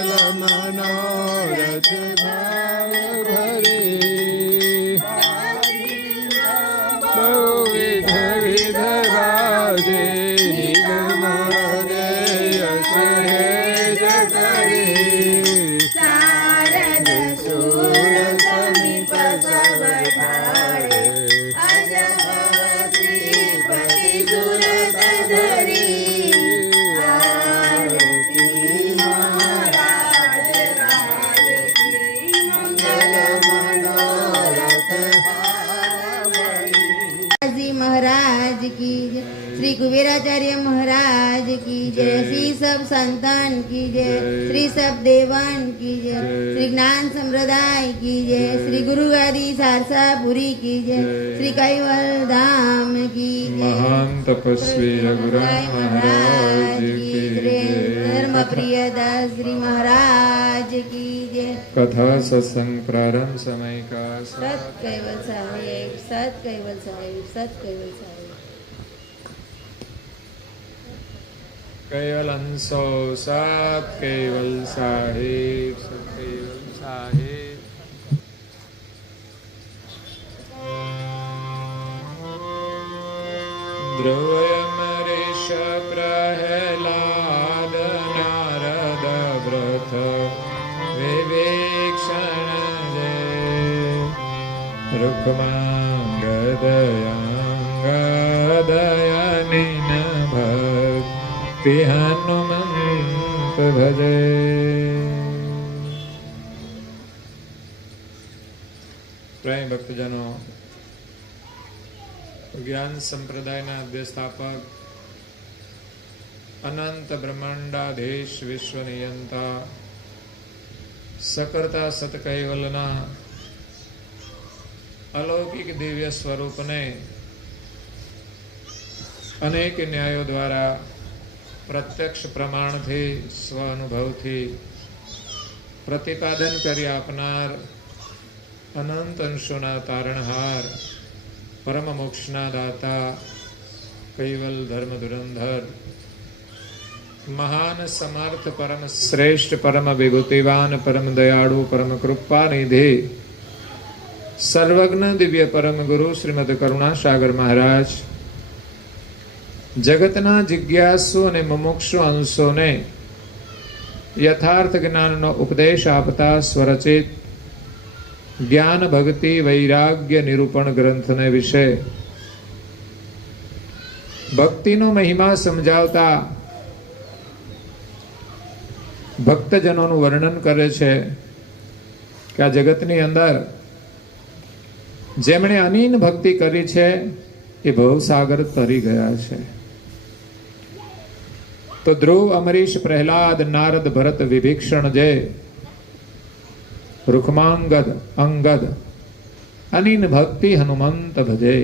મંગલ મનોરથ ભાવ ભરે બહુવિધ વિધ રાજે નિગમ હરે યશ હે જગરે શારદ સુર સમીપ સબ ઠારે અજબ શ્રીપતિ સુરત ધરી આરતી મહારાજ રાજ કી મંગલ મનોરથ जी महाराज की जय। श्री कुबेराचार्य महाराज की जय। श्री सब संतान की जय। श्री सब देवान की जय। श्री ज्ञान संप्रदाय की जय। श्री गुरु गादी सारसापुरी की जय। श्री कैवल धाम की जय। महान तपस्वी रघुराय महाराज की जय। धर्म प्रिय दास श्री महाराज की जय। कथा सत्संग प्रारंभ समय का सत कैवल साहेब, सत कैवल साहेब, सत कैवल साहेब। कैवल अंशो सत कैवल साहेब, सत कैवल साहेब। ध्रुवमरीश प्रहलाद नारद व्रत विवेक्षण जय रुक्मांगदयांगदयनिन भक्ति हनुमंत भजे। પ્રાય ભક્તજનો, જ્ઞાન સંપ્રદાયના અધ્ય સ્થાપક, અનંત બ્રહ્માંડાધીશ વિશ્વ નિયંતા, સકર્તા સતકૈવલના અલૌકિક દિવ્ય સ્વરૂપને અનેક ન્યાયો દ્વારા પ્રત્યક્ષ પ્રમાણથી સ્વ અનુભવથી પ્રતિપાદન કરી આપનાર અનંત અંશોના તારણહાર, પરમ મોક્ષના દાતા, કૈવલ ધર્મ ધુરંધર, મહાન સમર્થ, પરમ શ્રેષ્ઠ, પરમ વિભૂતિવાન, પરમ દયાળુ, પરમ કૃપાનિધિ, સર્વજ્ઞ દિવ્ય પરમ ગુરુ શ્રીમદ કરુણાસાગર મહારાજ જગતના જિજ્ઞાસુ અને મુમુક્ષુ અંશોને યથાર્થ જ્ઞાનનો ઉપદેશ આપતા સ્વરચિત જ્ઞાન ભક્તિ વૈરાગ્ય નિરૂપણ ગ્રંથને વિશે ભક્તિનો મહિમા સમજાવતા ભક્તજનોનું વર્ણન કરે છે કે આ જગતની અંદર જેમણે અનીન ભક્તિ કરી છે એ ભવસાગર તરી ગયા છે. તો ધ્રુવ, અમરીશ, પ્રહલાદ, નારદ, ભરત, વિભીક્ષણ જે રૂકમાંગદ અંગદ અનીન ભક્તિ હનુમંત ભજે.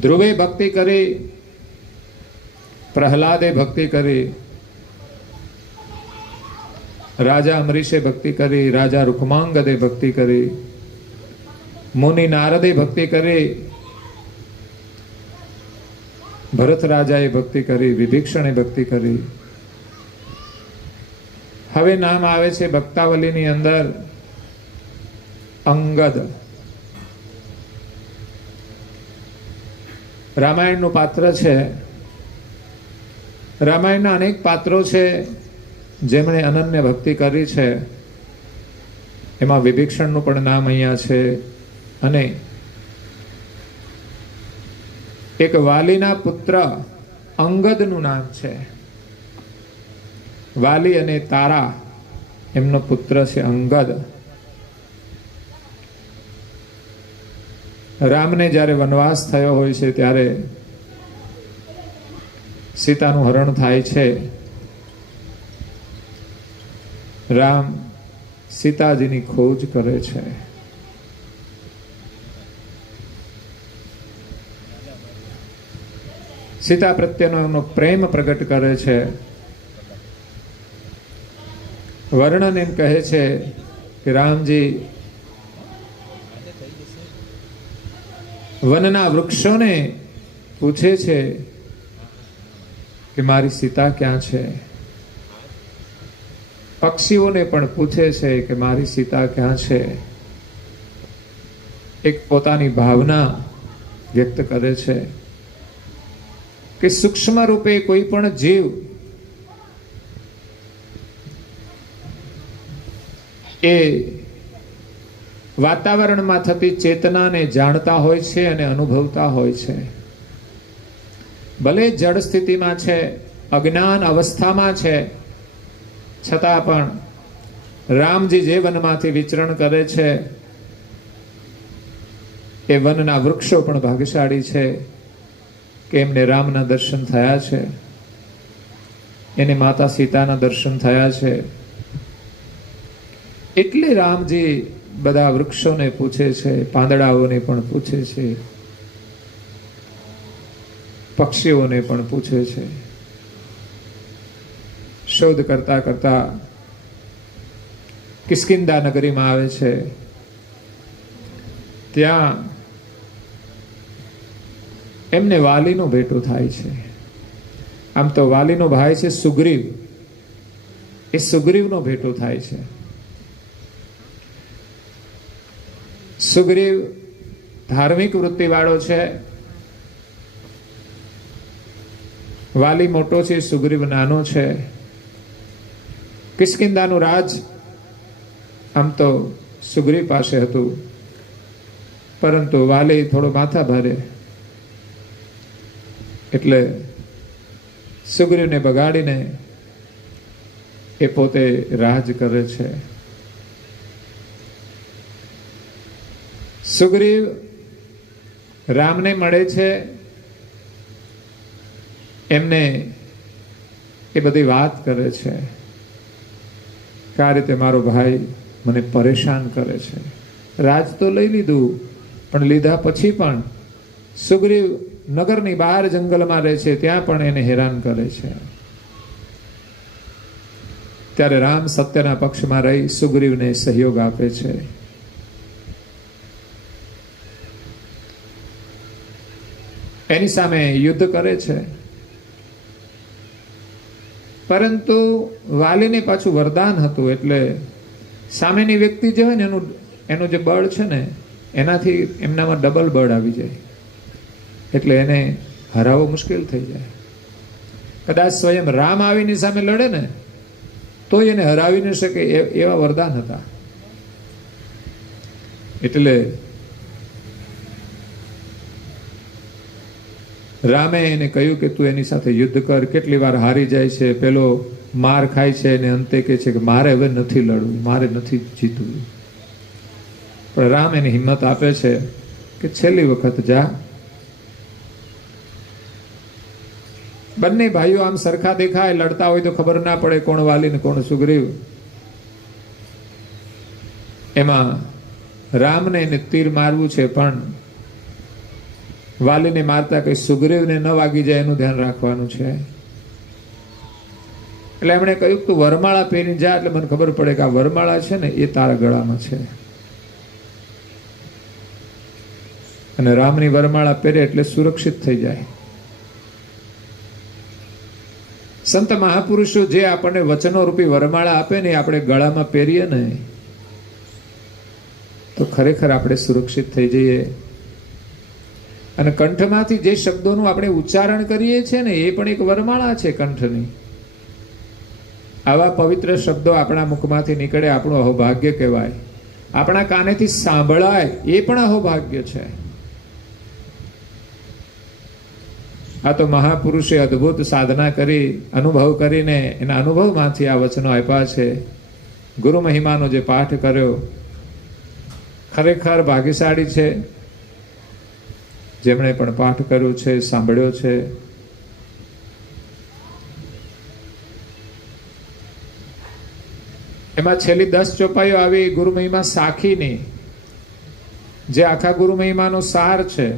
ધ્રુવે ભક્તિ કરી, પ્રહલાદે ભક્તિ કરી, રાજા અમરીશે ભક્તિ કરી, રાજા રૂકમાંગદે ભક્તિ કરી, મુનિ નારદે ભક્તિ કરી, ભરત રાજાએ ભક્તિ કરી, વિભીક્ષણે ભક્તિ કરી. હવે નામ આવે છે ભક્તાવલીની અંદર અંગદ. રામાયણનું પાત્ર છે. રામાયણના અનેક પાત્રો છે જેમણે અનન્ય ભક્તિ કરી છે. એમાં વિભીક્ષણનું પણ નામ અહીંયા છે. અને એક વાલીના પુત્ર અંગદનું નામ છે. વાલી અને તારા એમનો પુત્ર છે અંગદ. રામને જ્યારે વનવાસ થયો હોય છે ત્યારે સીતાનું હરણ થાય છે. રામ સીતાજીની ખોજ કરે છે. સીતા પ્રત્યેનો એમનો પ્રેમ પ્રગટ કરે છે. વર્ણન એમ કહે છે કે રામજી વનના વૃક્ષોને પૂછે છે કે મારી સીતા ક્યાં છે. પક્ષીઓને પણ પૂછે છે કે મારી સીતા ક્યાં છે. એક પોતાની ભાવના વ્યક્ત કરે છે કે સૂક્ષ્મ રૂપે કોઈ પણ જીવ એ વાતાવરણમાં થતી ચેતનાને જાણતા હોય છે અને અનુભવતા હોય છે. ભલે જડ સ્થિતિમાં છે, અજ્ઞાન અવસ્થામાં છે, છતાં પણ રામજી જે વનમાંથી વિચરણ કરે છે એ વનના વૃક્ષો પણ ભાગ્યશાળી છે કે એમને રામના દર્શન થયા છે, એને માતા સીતાના દર્શન થયા છે. એટલે રામજી બધા વૃક્ષોને પૂછે છે, પાંદડાઓને પણ પૂછે છે, પક્ષીઓને પણ પૂછે છે. શોધ કરતા કરતા કિષ્કિંધા નગરીમાં આવે છે. ત્યાં એમને વાલીનો ભેટો થાય છે. આમ તો વાલીનો ભાઈ છે સુગ્રીવ, એ સુગ્રીવનો ભેટો થાય છે. સુગ્રીવ ધાર્મિક વૃત્તિ વાળો છે. વાલી મોટો છે, સુગ્રીવ નાનો છે. કિષ્કિંધાનું રાજ આમ તો સુગ્રીવ પાસે હતું, પરંતુ વાલી થોડો માથા ભારે એટલે સુગ્રીવને બગાડીને એ પોતે રાજ કરે છે. સુગ્રીવ રામને મળે છે, એમને એ બધી વાત કરે છે કે આ રીતે મારો ભાઈ મને પરેશાન કરે છે. રાજ તો લઈ લીધું, પણ લીધા પછી પણ સુગ્રીવ નગરની બહાર જંગલમાં રહે છે, ત્યાં પણ એને હેરાન કરે છે. ત્યારે રામ સત્યના પક્ષમાં રહી સુગ્રીવને સહયોગ આપે છે. એની સામે યુદ્ધ કરે છે, પરંતુ વાલીને પાછું વરદાન હતું એટલે સામેની વ્યક્તિ જે હોય ને એનું જે બળ છે ને એનાથી એમનામાં ડબલ બળ આવી જાય, એટલે એને હરાવવો મુશ્કેલ થઈ જાય. કદાચ સ્વયં રામ આવીની સામે લડે ને તો એને હરાવી ન શકે એવા વરદાન હતા. એટલે રામે એને કહ્યું કે તું એની સાથે યુદ્ધ કર. કેટલી વાર હારી જાય છે, પેલો માર ખાય છે અને અંતે કહે છે કે મારે હવે નથી લડવું, મારે નથી જીતવું. પણ રામ એને હિંમત આપે છે કે છેલ્લી વખત જા. બંને ભાઈઓ આમ સરખા દેખાય, લડતા હોય તો ખબર ના પડે કોણ વાલી ને કોણ સુગ્રીવ. એમાં રામને એને તીર મારવું છે, પણ વાલીને મારતા કઈ સુગ્રીવને ન વાગી જાય એનું ધ્યાન રાખવાનું છે. એટલે એમણે કહ્યું તું વરમાળા પહેરી જા, એટલે મને ખબર પડે કે આ વરમાળા છે ને એ તારા ગળામાં છે. અને રામની વરમાળા પહેરે એટલે સુરક્ષિત થઈ જાય. સંત મહાપુરુષો જે આપણને વચનો રૂપી વરમાળા આપે ને આપણે ગળામાં પહેરીએ ને તો ખરેખર આપણે સુરક્ષિત થઈ જઈએ. અને કંઠમાંથી જે શબ્દોનું આપણે ઉચ્ચારણ કરીએ છીએ ને એ પણ એક વરમાળા છે કંઠની. આવા પવિત્ર શબ્દો આપણા મુખમાંથી નીકળે આપણું અહોભાગ્ય કહેવાય. આપણા કાનેથી સાંભળાય એ પણ અહોભાગ્ય છે. આ તો મહાપુરુષે અદ્ભુત સાધના કરી, અનુભવ કરીને એના અનુભવમાંથી આ વચનો આપ્યા છે. ગુરુ મહિમાનો જે પાઠ કર્યો ખરેખર ભાગ્યશાળી છે જેમણે પણ પાઠ કર્યો છે, સાંભળ્યો છે. એમાં છેલ્લી 10 ચોપાઈઓ આવી ગુરુ મહિમા સાખીની, જે આખા ગુરુ મહિમાનો સાર છે.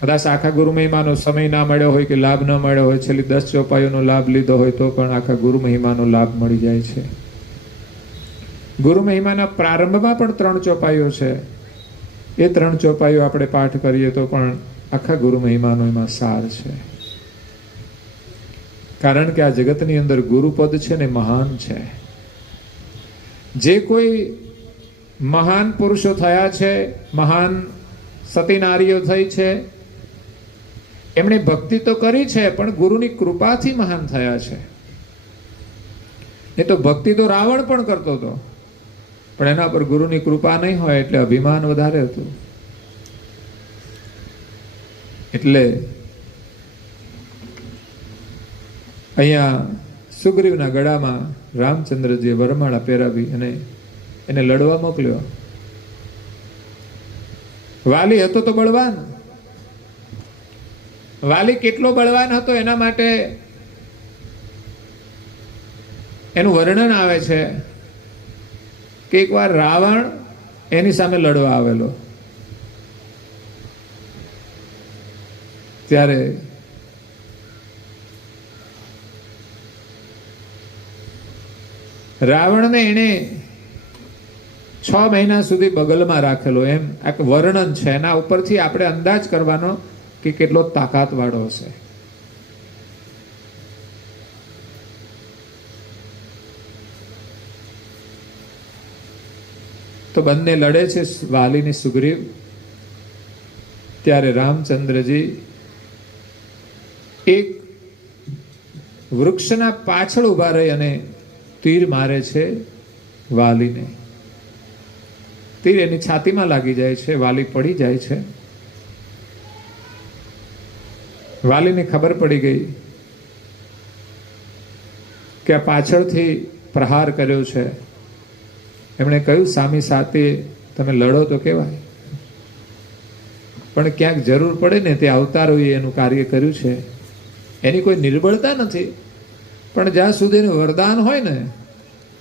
કદાચ આખા ગુરુ મહિમાનો સમય ના મળ્યો હોય કે લાભ ન મળ્યો હોય, છેલ્લી 10 ચોપાઈઓનો લાભ લીધો હોય તો પણ આખા ગુરુ મહિમાનો લાભ મળી જાય છે. ગુરુ મહિમાના પ્રારંભમાં પણ 3 ચોપાઈઓ છે. એ 3 ચોપાઈઓ આપણે પાઠ કરીએ તો પણ આખા ગુરુ મહિમાનો એમાં સાર છે. કારણ કે આ જગતની અંદર ગુરુપદ છે ને મહાન છે. જે કોઈ મહાન પુરુષો થયા છે, મહાન સતી નારીઓ થઈ છે, એમણે ભક્તિ તો કરી છે, પણ ગુરુની કૃપાથી મહાન થયા છે. એ તો ભક્તિ તો રાવણ પણ કરતો હતો, પણ એના પર ગુરુની કૃપા નહીં હોય એટલે અભિમાન વધારે હતું. એટલે અહીંયા સુગ્રીવના ગળામાં રામચંદ્રજીએ વરમાળા પહેરાવી અને એને લડવા મોકલ્યો. વાલી હતો તો બળવાન. વાલી કેટલો બળવાન હતો એના માટે એનું વર્ણન આવે છે કે એકવાર રાવણ એની સામે લડવા આવેલો, ત્યારે રાવણને એને 6 મહિના સુધી બગલમાં રાખેલો, એમ એક વર્ણન છે. એના ઉપરથી આપણે અંદાજ કરવાનો કે કેટલો તાકાત વાળો હશે. તો બંને લડે છે, વાલીની સુગ્રીવ. ત્યારે રામચંદ્રજી એક વૃક્ષના પાછળ ઉભા રહી અને તીર મારે છે વાલીને. તીર એની છાતીમાં લાગી જાય છે, વાલી પડી જાય છે. વાલીને ખબર પડી ગઈ કે આ પાછળથી પ્રહાર કર્યો છે. એમણે કહ્યું, સામી સાથે તમે લડો તો કહેવાય, પણ ક્યાંક જરૂર પડે ને તે અવતારોએ એનું કાર્ય કર્યું છે. એની કોઈ નિર્બળતા નથી, પણ જ્યાં સુધી એનું વરદાન હોય ને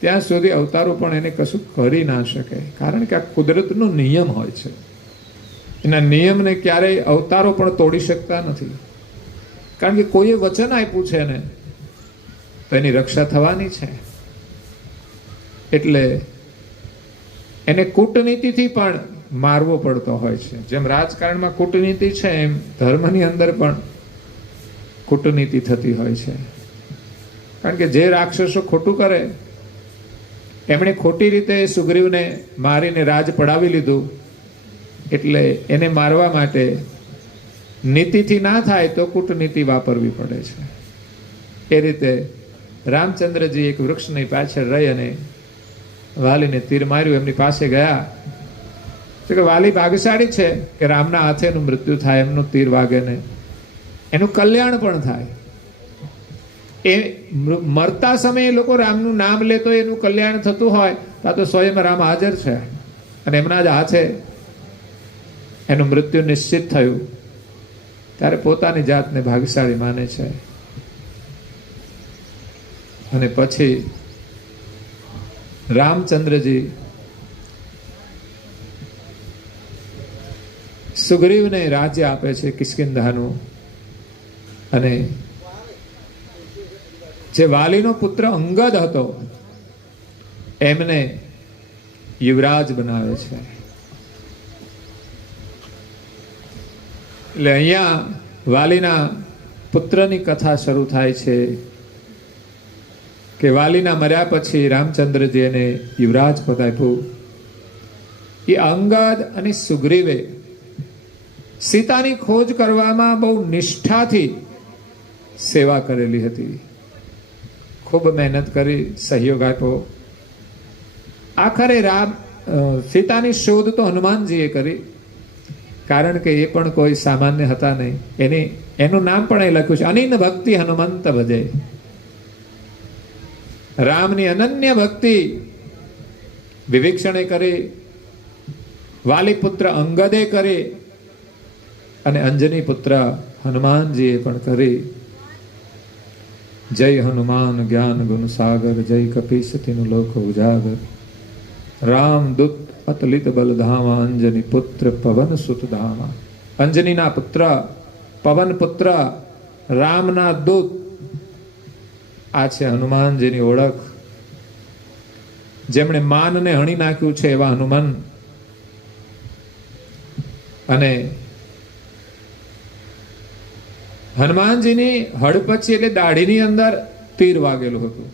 ત્યાં સુધી અવતારો પણ એને કશું કરી ના શકે, કારણ કે આ કુદરતનો નિયમ હોય છે. એના નિયમને ક્યારેય અવતારો પણ તોડી શકતા નથી, કારણ કે કોઈએ વચન આપ્યું છે ને તો એની રક્ષા થવાની છે. એટલે એને કૂટનીતિથી પણ મારવો પડતો હોય છે. જેમ રાજકારણમાં કૂટનીતિ છે, એમ ધર્મની અંદર પણ કૂટનીતિ થતી હોય છે. કારણ કે જે રાક્ષસો ખોટું કરે એમણે ખોટી રીતે સુગ્રીવને મારીને રાજ પડાવી લીધું, એટલે એને મારવા માટે નીતિથી ના થાય તો કૂટનીતિ વાપરવી પડે છે. એ રીતે રામચંદ્રજી એક વૃક્ષની પાછળ રહી અને વાલીને તીર માર્યું. એમની પાસે ગયા તો કે વાલી ભાગ્યશાળી છે કે રામના હાથે એનું મૃત્યુ થાય, એમનું તીર વાગે ને એનું કલ્યાણ પણ થાય. એ મરતા સમયે લોકો રામનું નામ લે તો એનું કલ્યાણ થતું હોય, તો સ્વયં રામ હાજર છે અને એમના જ હાથે એનું મૃત્યુ નિશ્ચિત થયું. ત્યારે પોતાની જાતને ભાગ્યશાળી માને છે. અને પછી રામચંદ્રજી સુગ્રીવને રાજ્ય આપે છે કિષ્કિંધાનું. અને જે વાલીનો પુત્ર અંગદ હતો એમને યુવરાજ બનાવે છે. એટલે અહીંયા વાલીના પુત્રની કથા શરૂ થાય છે કે વાલીના મર્યા પછી રામચંદ્રજી એને યુવરાજ પદ આપ્યું. એ અંગદ અને સુગ્રીવે સીતાની ખોજ કરવામાં બહુ નિષ્ઠાથી સેવા કરેલી હતી. ખૂબ મહેનત કરી, સહયોગ આપ્યો. આખરે સીતાની શોધ તો હનુમાનજીએ કરી, કારણ કે એ પણ કોઈ સામાન્ય હતા નહીં. એનું નામ પણ એ લખ્યું છે, અનિન ભક્તિ હનુમંત ભજે. રામની અનન્ય ભક્તિ વિભીક્ષણે કરી, વાલી પુત્ર અંગદે કરી અને અંજની પુત્ર હનુમાનજીએ પણ કરી. જય હનુમાન જ્ઞાન ગુણ સાગર, જય કપીસતીનું લોક ઉજાગર. રામ દૂત અતલિત બલધામા, અંજની પુત્ર પવન સુત ધામા. અંજનીના પુત્ર, પવન પુત્ર, રામના દૂત, આ છે હનુમાનજીની ઓળખ. જેમણે માનને હણી નાખ્યું છે એવા હનુમાન. અને હનુમાનજીની હડપચી એટલે દાઢીની અંદર તીર વાગેલું હતું.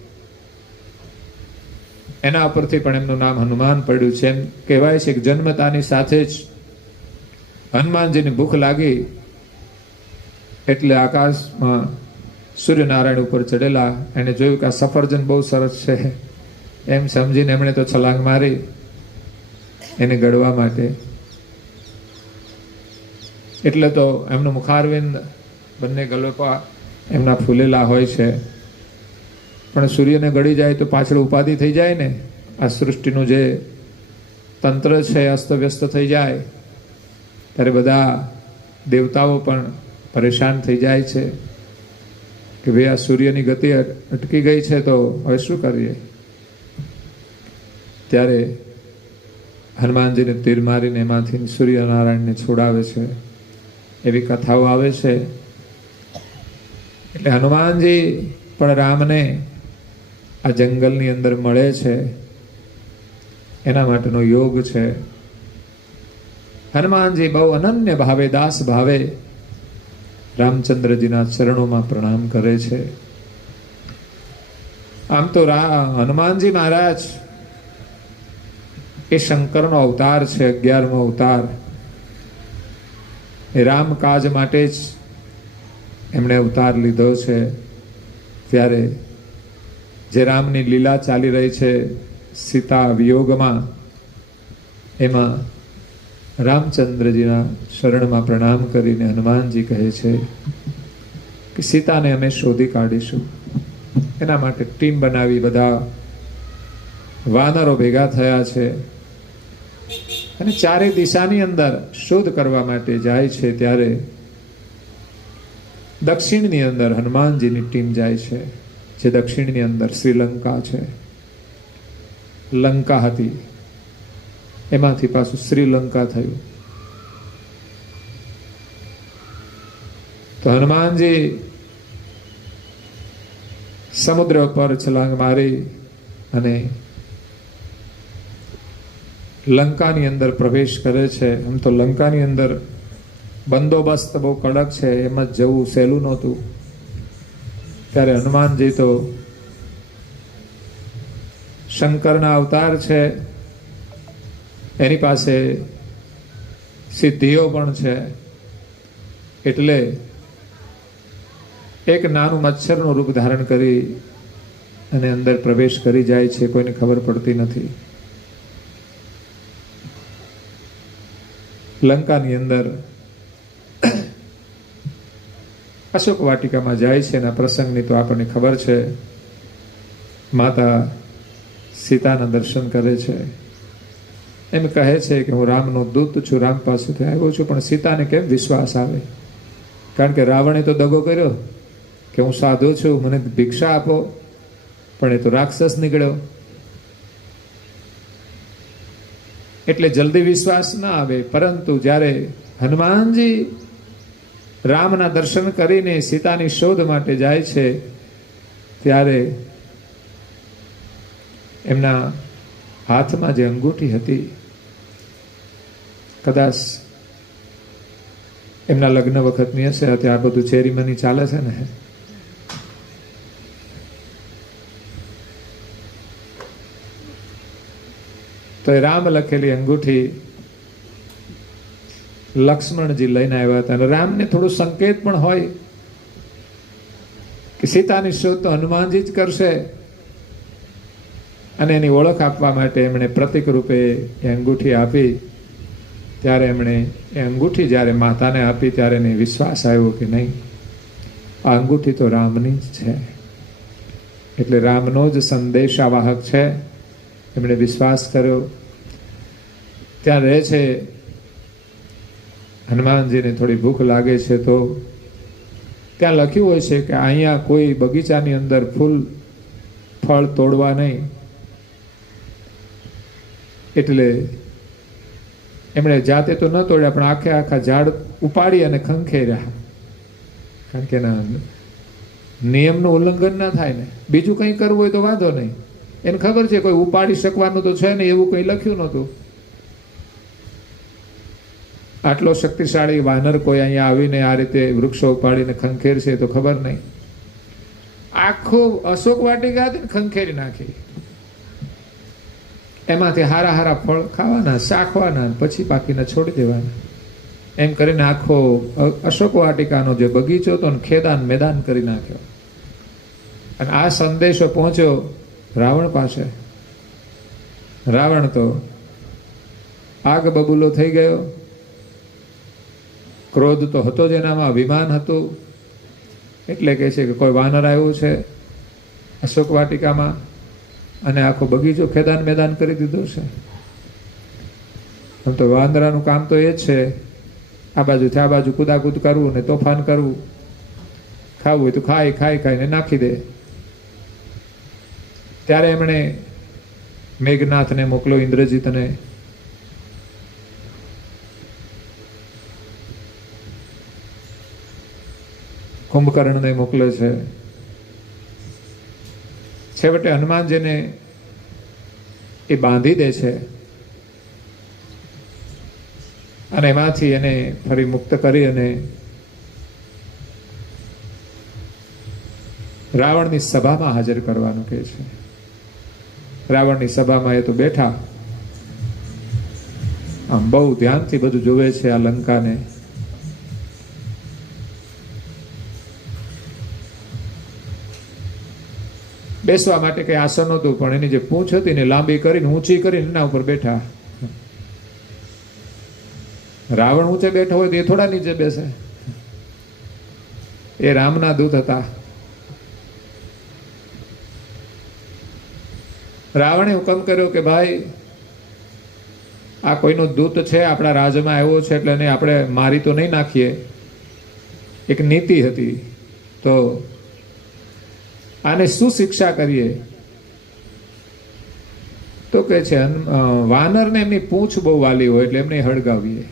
એના પરથી પણ એમનું નામ હનુમાન પડ્યું છે. એમ કહેવાય છે કે જન્મતાની સાથે જ હનુમાનજીની ભૂખ લાગી એટલે આકાશમાં સૂર્યનારાયણ ઉપર ચડેલા. એને જોયું કે આ સફરજન બહુ સરસ છે, એમ સમજીને એમણે તો છલાંગ મારી એને ગળવા માટે. એટલે તો એમનું મુખારવિંદ બંને ગલોપા એમના ફૂલેલા હોય છે. પણ સૂર્યને ગળી જાય તો પાછળ ઉપાધિ થઈ જાય ને. આ સૃષ્ટિનું જે તંત્ર છે અસ્તવ્યસ્ત થઈ જાય ત્યારે બધા દેવતાઓ પણ પરેશાન થઈ જાય છે કે ભાઈ આ સૂર્યની ગતિ અટકી ગઈ છે તો હવે શું કરીએ. ત્યારે હનુમાનજીને તીર મારીને એમાંથી સૂર્યનારાયણને છોડાવે છે. એવી કથાઓ આવે છે. એટલે હનુમાનજી પણ રામને આ જંગલની અંદર મળે છે, એના માટેનો યોગ છે. હનુમાનજી બહુ અનન્ય ભાવે, દાસ ભાવે રામચંદ્રજીના ચરણોમાં પ્રણામ કરે છે. આમ તો હનુમાનજી મહારાજ એ શંકરનો અવતાર છે, 11મો અવતાર. એ રામકાજ માટે જ એમણે અવતાર લીધો છે. ત્યારે જે રામની લીલા ચાલી રહી છે સીતા વિયોગમાં, એમાં રામચંદ્રજીના શરણમાં પ્રણામ કરીને હનુમાનજી કહે છે કે સીતાને અમે શોધી કાઢીશું. એના માટે ટીમ બનાવી બધા વાનરો ભેગા થયા છે અને ચારે દિશાની અંદર શોધ કરવા માટે જાય છે. ત્યારે દક્ષિણની અંદર હનુમાનજીની ટીમ જાય છે. જે દક્ષિણની અંદર શ્રીલંકા છે. લંકા હતી, એમાંથી પાછું શ્રીલંકા થયું. તો હનુમાનજી સમુદ્ર પર છલાંગ મારી અને લંકાની અંદર પ્રવેશ કરે છે. એમ તો લંકાની અંદર બંદોબસ્ત બહુ કડક છે, એમ જ જવું સહેલું નહોતું. ત્યારે હનુમાનજી તો શંકરના અવતાર છે, એની પાસે સિદ્ધિઓ પણ છે. એટલે એક નાનું મચ્છરનું રૂપ ધારણ કરી અને અંદર પ્રવેશ કરી જાય છે. કોઈને ખબર પડતી નથી. લંકાની અંદર અશોક વાટિકામાં જાય છે. એના પ્રસંગની તો આપણને ખબર છે. માતા સીતાના દર્શન કરે છે. એમ કહે છે કે હું રામનો દૂત છું, રામ પાસેથી આવ્યો છું. પણ સીતાને કેમ વિશ્વાસ આવે? કારણ કે રાવણે તો દગો કર્યો કે હું સાધુ છું, મને ભિક્ષા આપો, પણ એ તો રાક્ષસ નીકળ્યો. એટલે જલ્દી વિશ્વાસ ના આવે. પરંતુ જ્યારે હનુમાનજી રામના દર્શન કરીને સીતાની શોધ માટે જાય છે ત્યારે એમના હાથમાં જે અંગૂઠી હતી, કદાચ એમના લગ્ન વખતની હશે. અત્યારે આ બધું સેરેમની ચાલે છે ને, તો એ રામ લખેલી અંગૂઠી લક્ષ્મણજી લઈને આવ્યા હતા. અને રામને થોડું સંકેત પણ હોય કે સીતાની શોધ તો હનુમાનજી જ કરશે. અને એની ઓળખ આપવા માટે એમણે પ્રતિક રૂપે એ અંગૂઠી આપી. ત્યારે એમણે એ અંગૂઠી જ્યારે માતાને આપી ત્યારે એને વિશ્વાસ આવ્યો કે નહીં, આ અંગૂઠી તો રામની જ છે. એટલે રામનો જ સંદેશાવાહક છે. એમણે વિશ્વાસ કર્યો. ત્યાં રહે છે. હનુમાનજીને થોડી ભૂખ લાગે છે તો ત્યાં લખ્યું હોય છે કે અહીંયા કોઈ બગીચાની અંદર ફળ તોડવા નહીં. એટલે એમણે જાતે તો ન તોડ્યા, પણ આખા ઝાડ ઉપાડી અને ખંખેર્યા. કારણ કે એના નિયમનું ઉલ્લંઘન ના થાય ને. બીજું કંઈ કરવું હોય તો વાંધો નહીં. એને ખબર છે કોઈ ઉપાડી શકવાનું તો છે ને, એવું કંઈ લખ્યું નહોતું. આટલો શક્તિશાળી વાનર કોઈ અહીંયા આવીને આ રીતે વૃક્ષો ઉપાડીને ખંખેરશે તો ખબર નહીં. આખો અશોક વાટિકા હતી ને ખંખેરી નાખી. એમાંથી હારા હારા ફળ ખાવાના, ચાખવાના, પછી બાકીના છોડી દેવાના. એમ કરીને આખો અશોક વાટિકાનો જે બગીચો હતો ને ખેદાન મેદાન કરી નાખ્યો. અને આ સંદેશો પહોંચ્યો રાવણ પાસે. રાવણ તો આગ બબૂલો થઈ ગયો. ક્રોધ તો હતો જ એનામાં, અભિમાન હતું. એટલે કહે છે કે કોઈ વાનર આવ્યું છે અશોક વાટિકામાં અને આખો બગીચો ખેદાન મેદાન કરી દીધો છે. આમ તો વાંદરાનું કામ તો એ જ છે, આ બાજુથી આ બાજુ કુદાકૂદ કરવું ને તોફાન કરવું. ખાવું હોય તો ખાઈને નાખી દે. ત્યારે એમણે મેઘનાથને મોકલો, ઇન્દ્રજીતને. કુંભકર્ણને મોકલે છે. છેવટે હનુમાનજીને એ બાંધી દે છે અને એમાંથી એને ફરી મુક્ત કરી અને રાવણની સભામાં હાજર કરવાનું કહે છે. રાવણની સભામાં એ તો બેઠા, આમ બહુ ધ્યાનથી બધું જોવે છે આ લંકાને. બેસવા માટે કઈ આસન નહોતું, પણ એની જે પૂંછ હતી ને લાંબી કરીને ઊંચી કરીને એના ઉપર બેઠા. રાવણ ઊંચે બેઠો હોય તો એ થોડા નીચે બેસે. એ રામના દૂત હતા. રાવણે હુકમ કર્યો કે ભાઈ આ કોઈનો દૂત છે, આપણા રાજમાં આવ્યો છે, એટલે એને આપણે મારી તો નહીં નાખીએ. એક નીતિ હતી. તો આને શું શિક્ષા કરીએ? તો કે છે વાનરને એમની પૂંછ બહુ વાલી હોય એટલે એમને હળગાવીએ.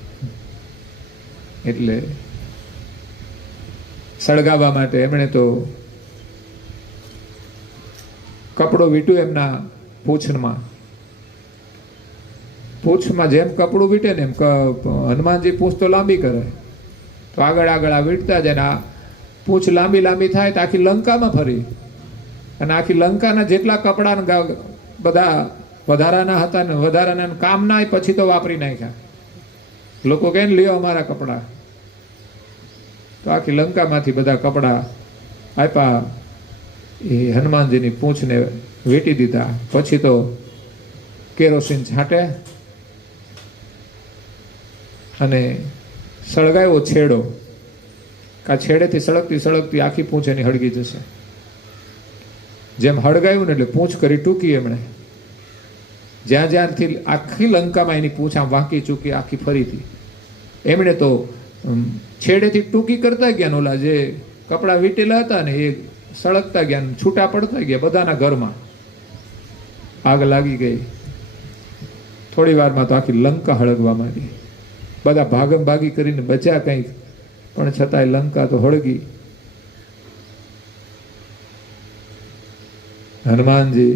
એટલે સળગાવવા માટે એમણે તો કપડું વીટ્યું એમના પૂંછમાં. પૂંછમાં જેમ કપડું વીટે ને એમ હનુમાનજી પૂંછ તો લાંબી કરે, તો આગળ આગળ આ વીટતા જાય ને આ પૂંછ લાંબી લાંબી થાય તો આખી લંકામાં ફરી. અને આખી લંકાના જેટલા કપડા બધા વધારાના હતા ને વધારાના કામ ના પછી તો વાપરી નાખ્યા. લોકો કહે ને લ્યો અમારા કપડા, તો આખી લંકામાંથી બધા કપડા આપ્યા. એ હનુમાનજીની પૂંછને વીંટી દીધા. પછી તો કેરોસીન છાંટે અને સળગાવ્યો છેડો. કા છેડેથી સળગતી સળગતી આખી પૂંછ એની હળગી જશે. જેમ હળગાયું ને એટલે પૂંછ કરી ટૂંકી એમણે. જ્યાં જ્યાંથી આખી લંકામાં એની પૂંછ આમ વાંકી ચૂકી આખી ફરીથી. એમણે તો છેડેથી ટૂંકી કરતા ગયા. ઓલા જે કપડા વીટેલા હતા ને એ સળગતા ગયા, છૂટા પડતા ગયા. બધાના ઘરમાં આગ લાગી ગઈ. થોડી વારમાં તો આખી લંકા હળગવા માંડી. બધા ભાગમ ભાગી કરીને બચ્યા કંઈક, પણ છતાંય લંકા તો હળગી. હનુમાનજી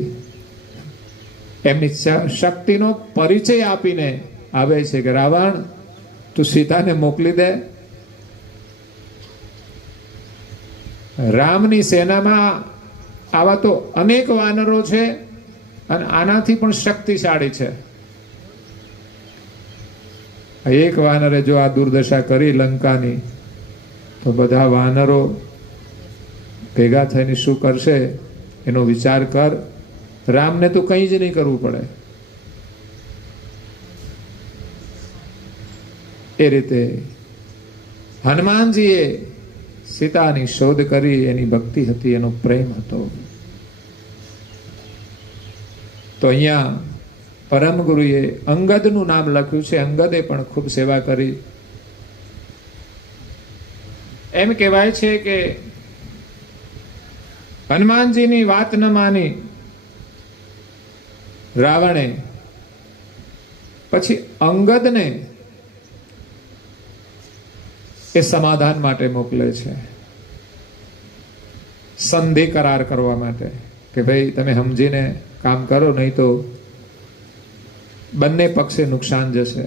એમની શક્તિનો પરિચય આપીને આવે છે કે રાવણ તું સીતાને મોકલી દે. રામની સેનામાં આવા તો અનેક વાનરો છે અને આનાથી પણ શક્તિશાળી છે. એક વાનરે જો આ દુર્દશા કરી લંકાની, તો બધા વાનરો ભેગા થઈને શું કરશે એનો વિચાર કર. રામને તો કંઈ જ નહીં કરવું પડે. એ રીતે હનુમાનજીએ સીતાની શોધ કરી. એની ભક્તિ હતી, એનો પ્રેમ હતો. તો અહીંયા પરમ ગુરુએ અંગદનું નામ લખ્યું છે. અંગદે પણ ખૂબ સેવા કરી. એમ કહેવાય છે કે હનુમાનજીની વાત ન માની રાવણે, પછી અંગદને એ સમાધાન માટે મોકલે છે, સંધિ કરાર કરવા માટે કે ભાઈ તમે સમજીને કામ કરો, નહીં તો બંને પક્ષે નુકસાન જશે.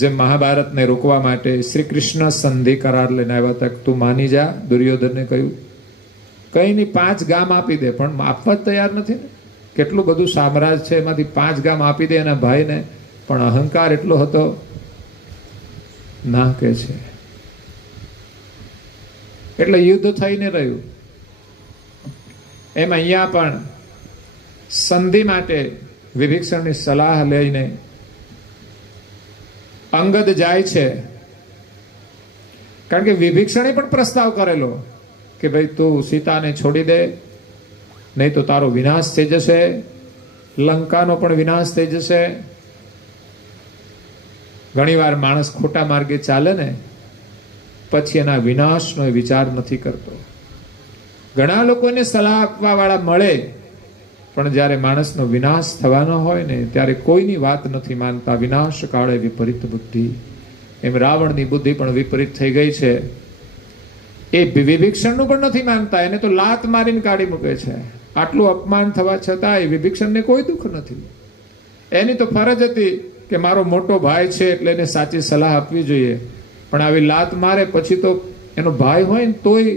જેમ મહાભારતને રોકવા માટે શ્રી કૃષ્ણ સંધિ કરાર લઈને આવ્યા હતા. તું માની જા, દુર્યોધનને કહ્યું. કઈ નહીં 5 ગામ આપી દે, પણ આપવા જ તૈયાર નથી ને. કેટલું બધું સામ્રાજ્ય છે, એમાંથી 5 ગામ આપી દે એના ભાઈને, પણ અહંકાર એટલો હતો ના કે છે. એટલે યુદ્ધ થઈને રહ્યું. એમ અહીંયા પણ સંધિ માટે વિભીષણની સલાહ લઈને અંગદ જાય છે. કારણ કે વિભીષણે પણ પ્રસ્તાવ કરેલો કે ભાઈ તું સીતાને છોડી દે, નહીં તો તારો વિનાશ થઈ જશે, લંકાનો પણ વિનાશ થઈ જશે. ઘણીવાર માણસ ખોટા માર્ગે ચાલે ને પછી એના વિનાશનો વિચાર નથી કરતો. ઘણા લોકોને સલાહ આપવા વાળા મળે, પણ જ્યારે માણસનો વિનાશ થવાનો હોય ને ત્યારે કોઈની વાત નથી માનતા. વિનાશ કાળે વિપરીત બુદ્ધિ, એમ રાવણની બુદ્ધિ પણ વિપરીત થઈ ગઈ છે. એ વિભીષણનું પણ નથી માનતા, એને તો લાત મારીને કાઢી મૂકે છે. આટલું અપમાન થવા છતાં વિભીષણને કોઈ દુઃખ નથી. એની તો ફરજ હતી કે મારો મોટો ભાઈ છે એટલે એને સાચી સલાહ આપવી જોઈએ, પણ આવી લાત મારે પછી તો એનો ભાઈ હોય ને તોય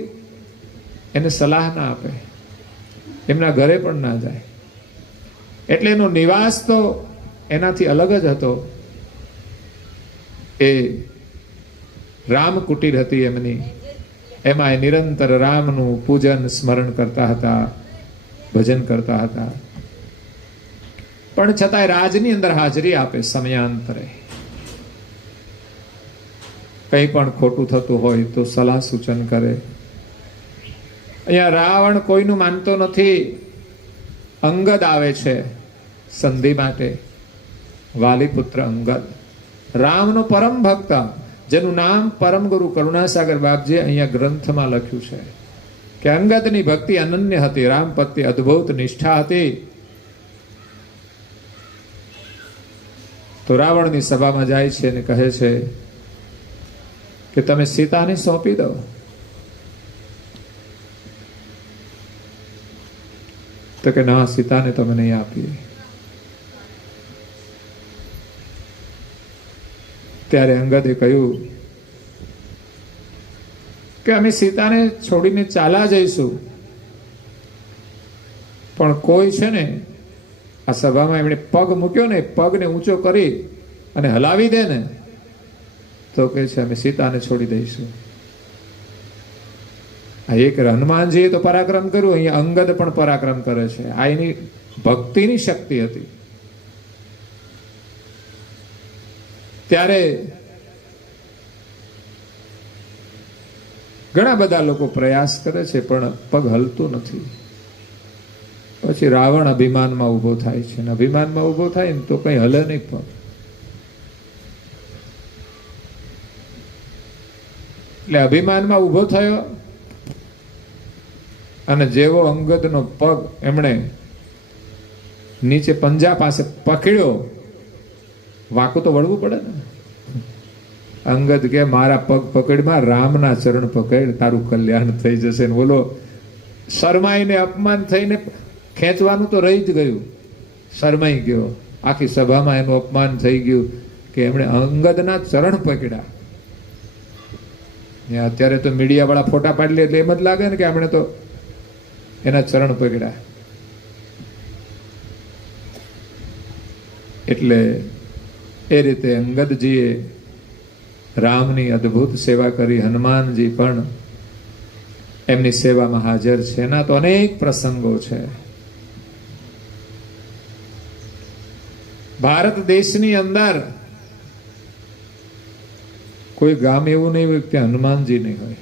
એને સલાહ ના આપે, એમના ઘરે પણ ના જાય. એટલે એનો નિવાસ તો એનાથી અલગ જ હતો. એ રામ કુટીર હતી એમની, એમાં એ નિરંતર રામનું પૂજન સ્મરણ કરતા હતા, ભજન કરતા હતા. પણ છતાંય રાજની અંદર હાજરી આપે સમયાંતરે. કંઈ પણ ખોટું થતું હોય તો સલાહ સૂચન કરે. અહીંયા રાવણ કોઈનું માનતો નથી. અંગદ આવે છે સંધિ માટે, વાલી પુત્ર અંગદ, રામનો પરમ ભક્ત, જેનું નામ પરમ ગુરુ કરુણાસાગર બાપજીએ અહીંયા ગ્રંથમાં લખ્યું છે કે અંગદની ભક્તિ અનન્ય હતી, રામ પ્રત્યે અદ્ભુત નિષ્ઠા હતી. તો રાવણની સભામાં જાય છે અને કહે છે કે તમે સીતાને સોંપી દો. તો કે ના, સીતાને તમે નહીં આપીએ. ત્યારે અંગદે કહ્યું કે અમે સીતાને છોડીને ચાલા જઈશું, પણ કોઈ છે ને આ સભામાં એમણે પગ મૂક્યો ને, પગને ઊંચો કરી અને હલાવી દે ને તો કહે છે અમે સીતાને છોડી દઈશું. આ એક હનુમાનજીએ તો પરાક્રમ કર્યું, અહીંયા અંગદ પણ પરાક્રમ કરે છે. આ એની ભક્તિની શક્તિ હતી. ત્યારે ઘણા બધા લોકો પ્રયાસ કરે છે પણ પગ હલતું નથી. પછી રાવણ અભિમાનમાં ઊભો થાય છે, અને અભિમાનમાં ઊભો થાય ને તો કઈ હલે નહીં પગ. એટલે અભિમાનમાં ઊભો થયો અને જેવો અંગદનો પગ એમણે નીચે પંજા પાસે પકડ્યો, વાંકું તો વળવું પડે ને. અંગદ કે મારા પગ પકડમાં રામના ચરણ પકડ, તારું કલ્યાણ થઈ જશે. ને બોલો શરમાઈને અપમાન થઈને ખેંચવાનું તો રહી જ ગયું, શરમાઈ ગયો. આખી સભામાં એનું અપમાન થઈ ગયું કે એમણે અંગદના ચરણ પકડ્યા. અત્યારે તો મીડિયા વાળા ફોટા પાડી લે એટલે એમ જ લાગે ને કે આપણે તો એના ચરણ પકડ્યા. એટલે એ રીતે અંગદજીએ રામની અદ્ભુત સેવા કરી. હનુમાનજી પણ એમની સેવામાં હાજર છે. એના તો અનેક પ્રસંગો છે. ભારત દેશની અંદર કોઈ ગામ એવું નહીં હોય કે હનુમાનજી નહીં હોય,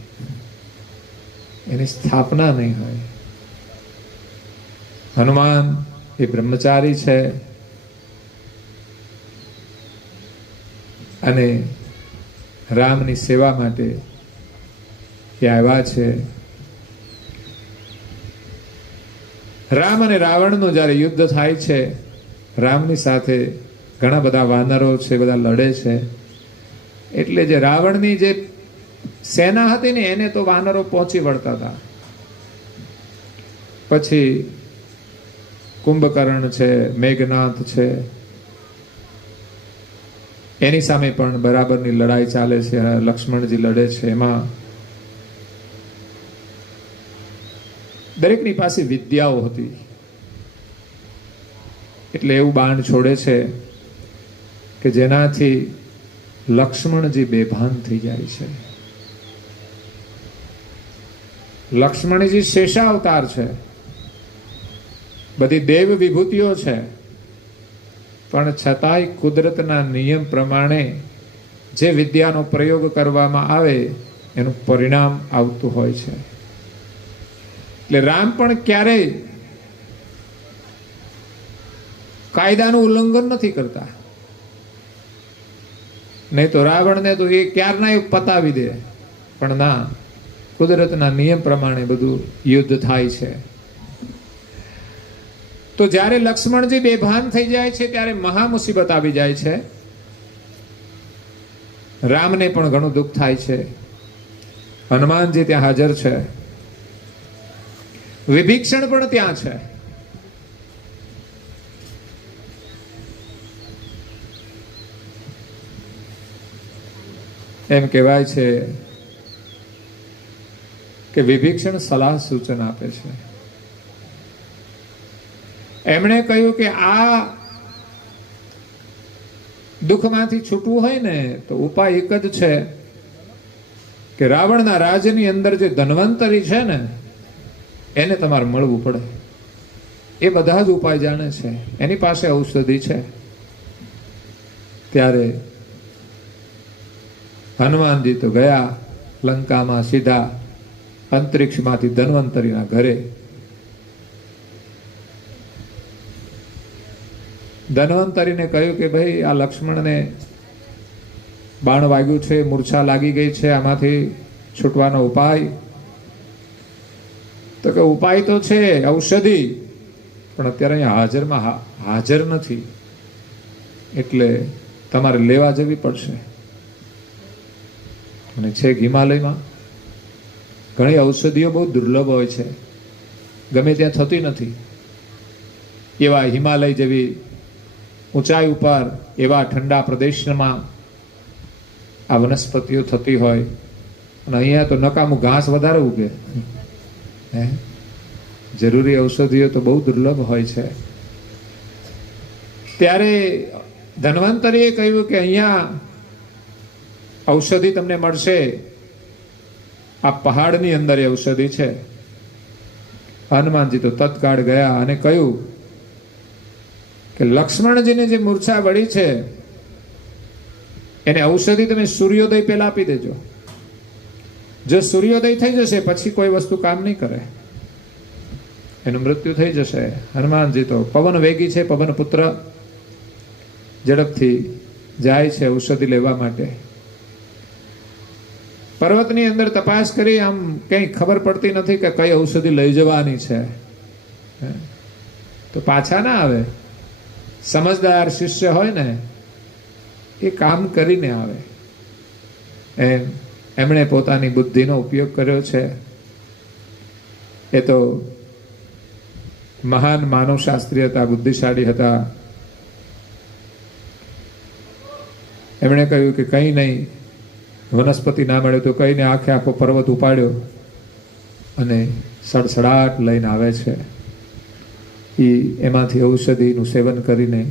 એની સ્થાપના નહીં હોય. હનુમાન એ બ્રહ્મચારી છે અને રામની સેવા માટે એ આવ્યા છે. રામ અને રાવણનું જ્યારે યુદ્ધ થાય છે, રામની સાથે ઘણા બધા વાનરો છે, બધા લડે છે. એટલે જે રાવણની જે સેના હતી ને એને તો વાનરો પહોંચી વળતા હતા. પછી કુંભકર્ણ છે, મેઘનાથ છે, એની સામે પણ બરાબરની લડાઈ ચાલે છે. લક્ષ્મણજી લડે છે. એમાં દરેકની પાસે વિદ્યાઓ હતી. એટલે એવું બાણ છોડે છે કે જેનાથી લક્ષ્મણજી બેભાન થઈ જાય છે. લક્ષ્મણજી શેષાવતાર છે, બધી દેવ વિભૂતિઓ છે, પણ છતાંય કુદરતના નિયમ પ્રમાણે જે વિદ્યાનો પ્રયોગ કરવામાં આવે એનું પરિણામ આવતું હોય છે. એટલે રામ પણ ક્યારેય કાયદાનું ઉલ્લંઘન નથી કરતા. નહીં તો રાવણને તો એ ક્યારના પતાવી દે, પણ ના, કુદરતના નિયમ પ્રમાણે બધું યુદ્ધ થાય છે. તો જ્યારે લક્ષ્મણજી બેભાન થઈ જાય છે ત્યારે મહા મુસીબત આવી જાય છે. રામને પણ ઘણું દુઃખ થાય છે. હનુમાનજી ત્યાં હાજર છે, વિભીષણ પણ ત્યાં છે. એમ કહેવાય છે કે વિભીષણ સલાહ સૂચન આપે છે. એમણે કહ્યું કે આ દુઃખમાંથી છૂટવું હોય ને તો ઉપાય એક જ છે કે રાવણના રાજની અંદર જે ધન્વંતરી છે ને એને તમારે મળવું પડે. એ બધા જ ઉપાય જાણે છે, એની પાસે ઔષધિ છે. ત્યારે હનુમાનજી તો ગયા લંકામાં, સીધા અંતરિક્ષમાંથી ધન્વંતરીના ઘરે. ધન્વંતરીને કહ્યું કે ભાઈ આ લક્ષ્મણને બાણ વાગ્યું છે, મૂર્છા લાગી ગઈ છે, આમાંથી છૂટવાનો ઉપાય. તો કે ઉપાય તો છે, ઔષધિ, પણ અત્યારે અહીંયા હાજર નથી, એટલે તમારે લેવા જવી પડશે. અને છેક હિમાલયમાં ઘણી ઔષધિઓ બહુ દુર્લભ હોય છે, ગમે ત્યાં થતી નથી. એવા હિમાલય જેવી ઊંચાઈ ઉપર, એવા ઠંડા પ્રદેશમાં આ વનસ્પતિઓ થતી હોય, અને અહીંયા તો નકામું ઘાસ વધારે ઉગે. જરૂરી ઔષધિઓ તો બહુ દુર્લભ હોય છે. ત્યારે ધન્વંતરીએ કહ્યું કે અહીંયા ઔષધિ તમને મળશે, આ પહાડની અંદર એ ઔષધિ છે. હનુમાનજી તો તત્કાળ ગયા અને કહ્યું કે લક્ષ્મણજીને જે મૂર્છા વળી છે એને ઔષધિ તમે સૂર્યોદય પહેલા આપી દેજો. જો સૂર્યોદય થઈ જશે પછી કોઈ વસ્તુ કામ નહીં કરે, એનું મૃત્યુ થઈ જશે. હનુમાનજી તો પવન વેગી છે, પવન પુત્ર, ઝડપથી જાય છે ઔષધિ લેવા માટે. પર્વતની અંદર તપાસ કરી, આમ કંઈ ખબર પડતી નથી કે કઈ ઔષધિ લઈ જવાની છે. તો પાછા ના આવે. સમજદાર શિષ્ય હોય ને એ કામ કરીને આવે. એમણે પોતાની બુદ્ધિનો ઉપયોગ કર્યો છે. એ તો મહાન માનવશાસ્ત્રી હતા, બુદ્ધિશાળી હતા. એમણે કહ્યું કે કંઈ નહીં, વનસ્પતિ ના મળે તો કઈને આખે આખો પર્વત ઉપાડ્યો અને સડસડાટ લઈને આવે છે. એમાંથી ઔષધિનું સેવન કરીને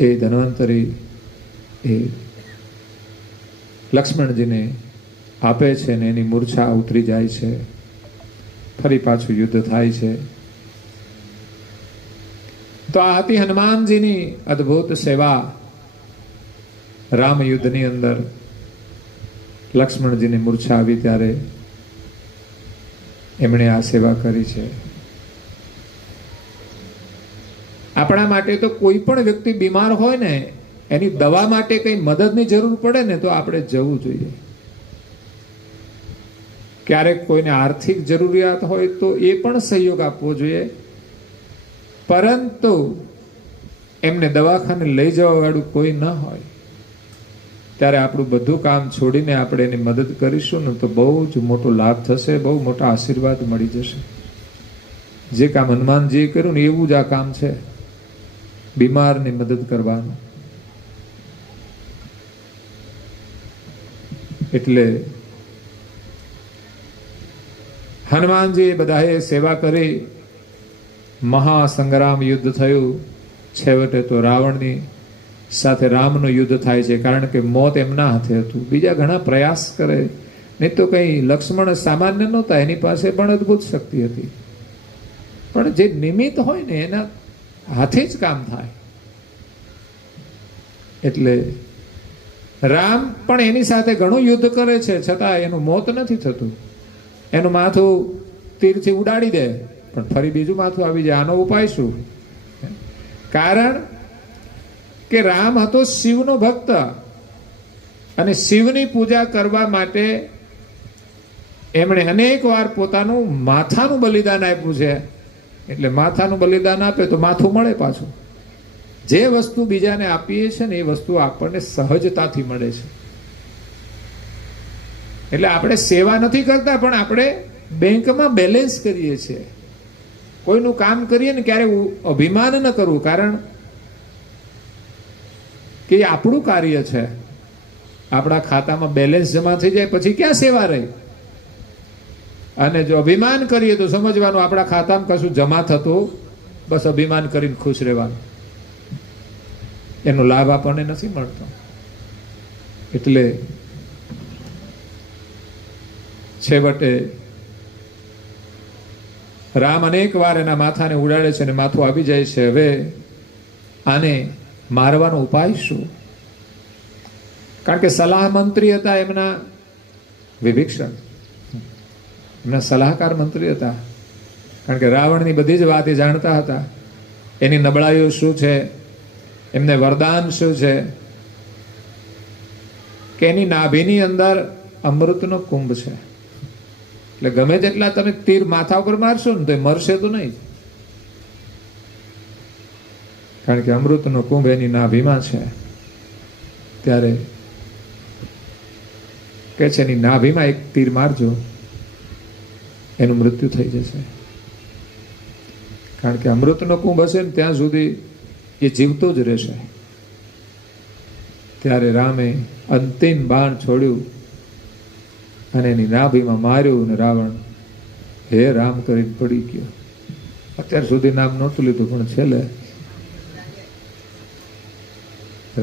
એ ધન્વંતરી એ લક્ષ્મણજીને આપે છે ને એની મૂર્છા ઉતરી જાય છે. ફરી પાછું યુદ્ધ થાય છે. તો આ હતી હનુમાનજીની અદ્ભુત સેવા. રામ યુદ્ધની અંદર લક્ષ્મણજીની મૂર્છા આવી ત્યારે એમણે આ સેવા કરી છે. આપણા માટે તો કોઈ પણ વ્યક્તિ બીમાર હોય ને એની દવા માટે કઈ મદદની જરૂર પડે ને તો આપણે જવું જોઈએ. ક્યારેક કોઈને આર્થિક જરૂરિયાત હોય તો એ પણ સહયોગ આપવો જોઈએ, પરંતુ એમને દવાખાને લઈ જવા વાળું કોઈ ન હોય ત્યારે આપણું બધું કામ છોડીને આપણે એની મદદ કરીશું ને તો બહુ જ મોટો લાભ થશે, બહુ મોટા આશીર્વાદ મળી જશે. જે કામ હનુમાનજીએ કર્યું ને એવું જ આ કામ છે, બીમારની મદદ કરવાનું. એટલે હનુમાનજી બધાએ સેવા કરી મહાસંગ્રામ યુદ્ધ થયું. છેવટે તો રાવણની સાથે રામનું યુદ્ધ થાય છે, કારણ કે મોત એમના હાથે હતું. બીજા ઘણા પ્રયાસ કરે, નહીં તો કંઈ લક્ષ્મણ સામાન્ય નહોતા, એની પાસે પણ અદ્ભુત શક્તિ હતી. પણ જે નિમિત્ત હોય ને એના હાથે જ કામ થાય. એટલે રામ પણ એની સાથે ઘણું યુદ્ધ કરે છે, છતાં એનું મોત નથી થતું. એનું માથું તીરથી ઉડાડી દે, પણ ફરી બીજું માથું આવી જાય. આનો ઉપાય શું? કારણ કે રામ હતો શિવનો ભક્ત, અને શિવની પૂજા કરવા માટે એમણે અનેક વાર પોતાનું માથાનું બલિદાન આપ્યું છે. એટલે માથાનું બલિદાન આપે તો માથું મળે પાછું. જે વસ્તુ બીજાને આપીએ છીએ ને એ વસ્તુ આપણને સહજતાથી મળે છે. એટલે આપણે સેવા નથી કરતા, પણ આપણે બેંકમાં બેલેન્સ કરીએ છીએ. કોઈનું કામ કરીએ ને ક્યારે અભિમાન ન કરવું, કારણ કે એ આપણું કાર્ય છે. આપણા ખાતામાં બેલેન્સ જમા થઈ જાય પછી ક્યાં સેવા રહી? અને જો અભિમાન કરીએ તો સમજવાનું આપણા ખાતામાં કશું જમા થતું, બસ અભિમાન કરીને ખુશ રહેવાનું, એનો લાભ આપણને નથી મળતો. એટલે છેવટે રામ અનેક વાર એના માથાને ઉડાડે છે અને માથું આવી જાય છે. હવે આને મારવાનો ઉપાય શું? કારણ કે સલાહ મંત્રી હતા એમના વિભીષણ, એમના સલાહકાર મંત્રી હતા. કારણ કે રાવણની બધી જ વાત એ જાણતા હતા. એની નબળાઈઓ શું છે, એમને વરદાન શું છે, કે એની નાભીની અંદર અમૃતનો કુંભ છે. એટલે ગમે તેટલા તમે તીર માથા ઉપર મારશો ને તો એ મરશે તો નહીં, કારણ કે અમૃતનો કુંભ એની નાભીમાં છે. ત્યારે કે છે એની નાભીમાં એક તીર મારજો, એનું મૃત્યુ થઈ જશે. કારણ કે અમૃતનો કુંભ હશે ને ત્યાં સુધી એ જીવતો જ રહેશે. ત્યારે રામે અંતિમ બાણ છોડ્યું અને એની નાભીમાં માર્યું, અને રાવણ હે રામ કરીને પડી ગયો. અત્યાર સુધી નામ નહોતું લીધું, પણ છેલ્લે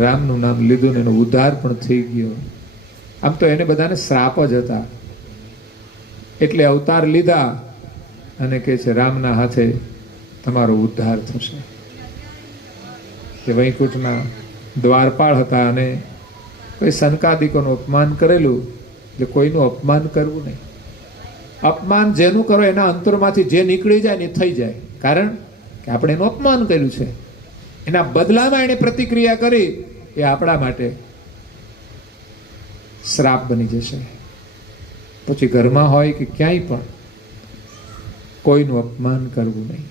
રામનું નામ લીધું ને એનો ઉદ્ધાર પણ થઈ ગયો. આમ તો એને બધાને શ્રાપ જ હતા, એટલે અવતાર લીધા અને કહે છે રામના હાથે તમારો ઉદ્ધાર થશે. કે વૈકુંઠના દ્વારપાળ હતા અને કોઈ સનકાદિકોનું અપમાન કરેલું, એટલે કોઈનું અપમાન કરવું નહીં. અપમાન જેનું કરો એના અંતરમાંથી જે નીકળી જાય ને એ થઈ જાય, કારણ કે આપણે એનું અપમાન કર્યું છે. એના બદલામાં એને પ્રતિક્રિયા કરી, એ આપણા માટે શ્રાપ બની જશે. પછી ઘરમાં હોય કે ક્યાંય પણ કોઈનું અપમાન કરવું નહીં,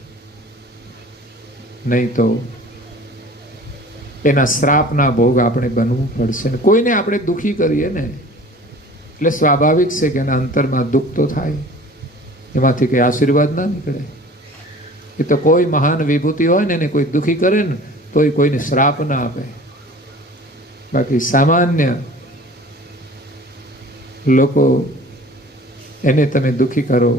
નહીં તો એના શ્રાપના ભોગ આપણે બનવું પડશે. ને કોઈને આપણે દુઃખી કરીએ ને એટલે સ્વાભાવિક છે કે એના અંતરમાં દુઃખ તો થાય, એમાંથી કઈ આશીર્વાદ ના નીકળે. એ તો કોઈ મહાન વિભૂતિ હોય ને એને કોઈ દુઃખી કરે ને તોય કોઈને શ્રાપ ના આપે. બાકી સામાન્ય લોકો એને તમે દુઃખી કરો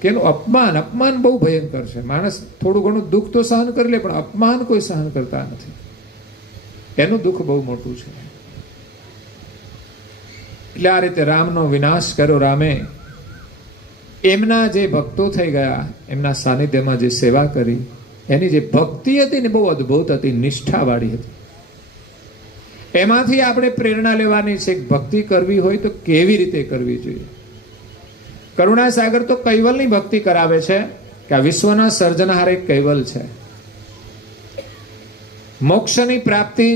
કે એનું અપમાન બહુ ભયંકર છે. માણસ થોડું ઘણું દુઃખ તો સહન કરી લે, પણ અપમાન કોઈ સહન કરતા નથી. એનું દુઃખ બહુ મોટું છે. એટલે આ રીતે રામનો વિનાશ કર્યો રામે. એમના જે ભક્તો થઈ ગયા, એમના સાનિધ્યમાં જે સેવા કરી, એની જે ભક્તિ હતી ને બહુ અદ્ભુત હતી, નિષ્ઠાવાળી હતી. એમાંથી આપણે પ્રેરણા લેવાની છે. ભક્તિ કરવી હોય તો કેવી રીતે કરવી જોઈએ. કરુણાસાગર તો કૈવલની ભક્તિ કરાવે છે કે આ વિશ્વના સર્જનહાર એક કૈવલ છે. મોક્ષની પ્રાપ્તિ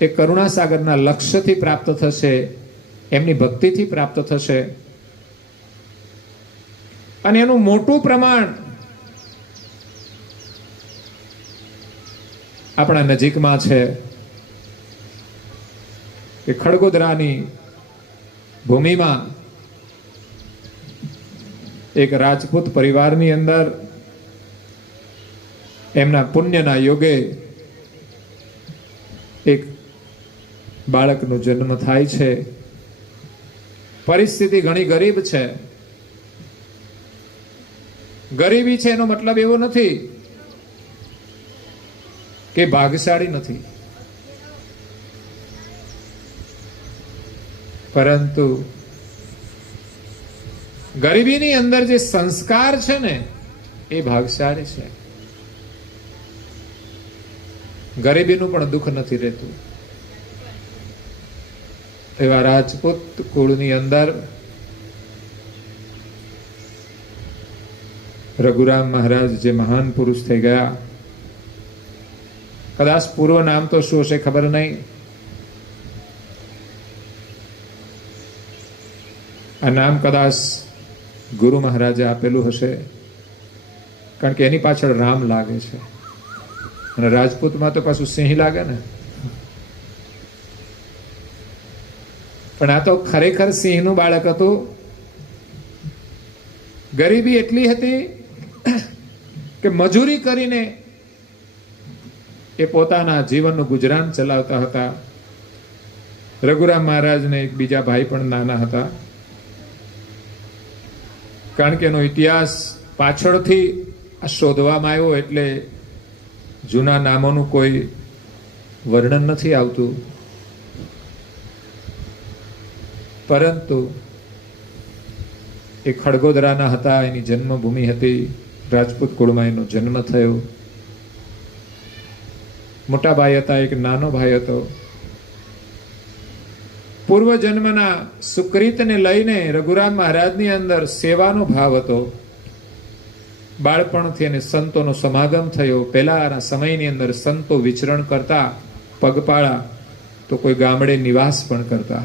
એ કરુણાસાગરના લક્ષ્યથી પ્રાપ્ત થશે, એમની ભક્તિથી પ્રાપ્ત થશે. અને એનું મોટું પ્રમાણ આપણા નજીકમાં છે કે ખડગોદરાની ભૂમિમાં એક રાજપૂત પરિવારની અંદર એમના પુણ્યના યોગે એક બાળકનો જન્મ થાય છે. પરિસ્થિતિ ઘણી ગરીબ છે. ગરીબી છે એનો મતલબ એવો નથી કે ભાગ્યશાળી નથી, પરંતુ ગરીબીની અંદર જે સંસ્કાર છે ને એ ભાગ્યશાળી છે. ગરીબીનું પણ દુઃખ નથી રહેતું. એવા રાજપૂત કુળની અંદર રઘુરામ મહારાજ જે મહાન પુરુષ થઈ ગયા, કદાચ પૂર્વ નામ તો શું હશે ખબર નહીં. આ નામ કદાચ ગુરુ મહારાજે આપેલું હશે, કારણ કે એની પાછળ રામ લાગે છે અને રાજપૂતમાં તો પાછું સિંહ લાગે ને. પણ આ તો ખરેખર સિંહનું બાળક હતું. ગરીબી એટલી હતી કે મજૂરી કરીને એ પોતાના જીવનનું ગુજરાન ચલાવતા હતા. રઘુરામ મહારાજને એક બીજા ભાઈ પણ નાના હતા, કારણ કે એનો ઇતિહાસ પાછળથી શોધવામાં આવ્યો એટલે જૂના નામોનું કોઈ વર્ણન નથી આવતું. પરંતુ એ ખડગોદરાના હતા, એની જન્મભૂમિ હતી, રાજપૂત કુળમાં એનો જન્મ થયો. મોટા ભાઈ હતા, એક નાનો ભાઈ હતો. પૂર્વ જન્મના સુકૃતને લઈને રઘુરામ મહારાજની અંદર સેવાનો ભાવ હતો. બાળપણથી એને સંતોનો સમાગમ થયો. પહેલાના સમયની અંદર સંતો વિચરણ કરતા, પગપાળા, તો કોઈ ગામડે નિવાસ પણ કરતા.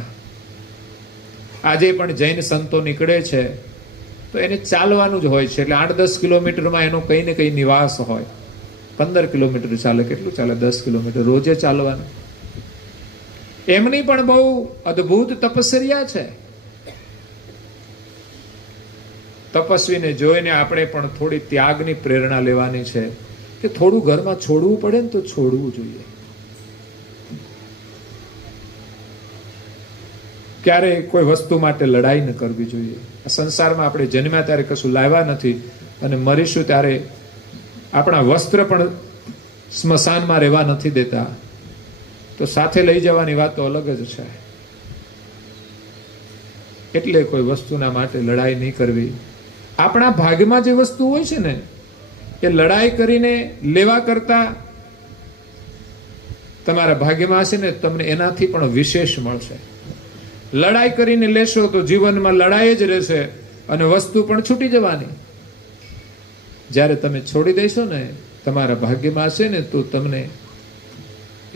આજે પણ જૈન સંતો નીકળે છે તો એને ચાલવાનું જ હોય છે, એટલે 8-10 કિલોમીટરમાં એનો કઈ ને કઈ નિવાસ હોય. 15 કિલોમીટર ચાલે, કેટલું ચાલે? 10 કિલોમીટર રોજે ચાલવાનું. એમની પણ બહુ અદ્ભુત તપસ્યા છે. તપસ્વીને જોઈને આપણે પણ થોડી ત્યાગની પ્રેરણા લેવાની છે કે થોડું ઘરમાં છોડવું પડે ને તો છોડવું જોઈએ. ક્યારે કોઈ વસ્તુ માટે લડાઈ ન કરવી જોઈએ. આ સંસારમાં આપણે જન્મ્યા ત્યારે કશું લાવ્યા નથી અને મરીશું ત્યારે આપણા વસ્ત્ર પણ સ્મશાનમાં રહેવા નથી દેતા, તો સાથે લઈ જવાની વાત તો અલગ જ છે. એટલે કોઈ વસ્તુના માટે લડાઈ નહીં કરવી. આપણા ભાગમાં જે વસ્તુ હોય છે ને એ લડાઈ કરીને લેવા કરતા તમારા ભાગ્યમાં હશે ને તમને એનાથી પણ વિશેષ મળશે. લડાઈ કરીને લેશો તો જીવનમાં લડાઈ જ રહેશે અને વસ્તુ પણ છૂટી જવાની. જ્યારે તમે છોડી દેશો ને તમારા ભાગ્યમાં હશે ને તો તમને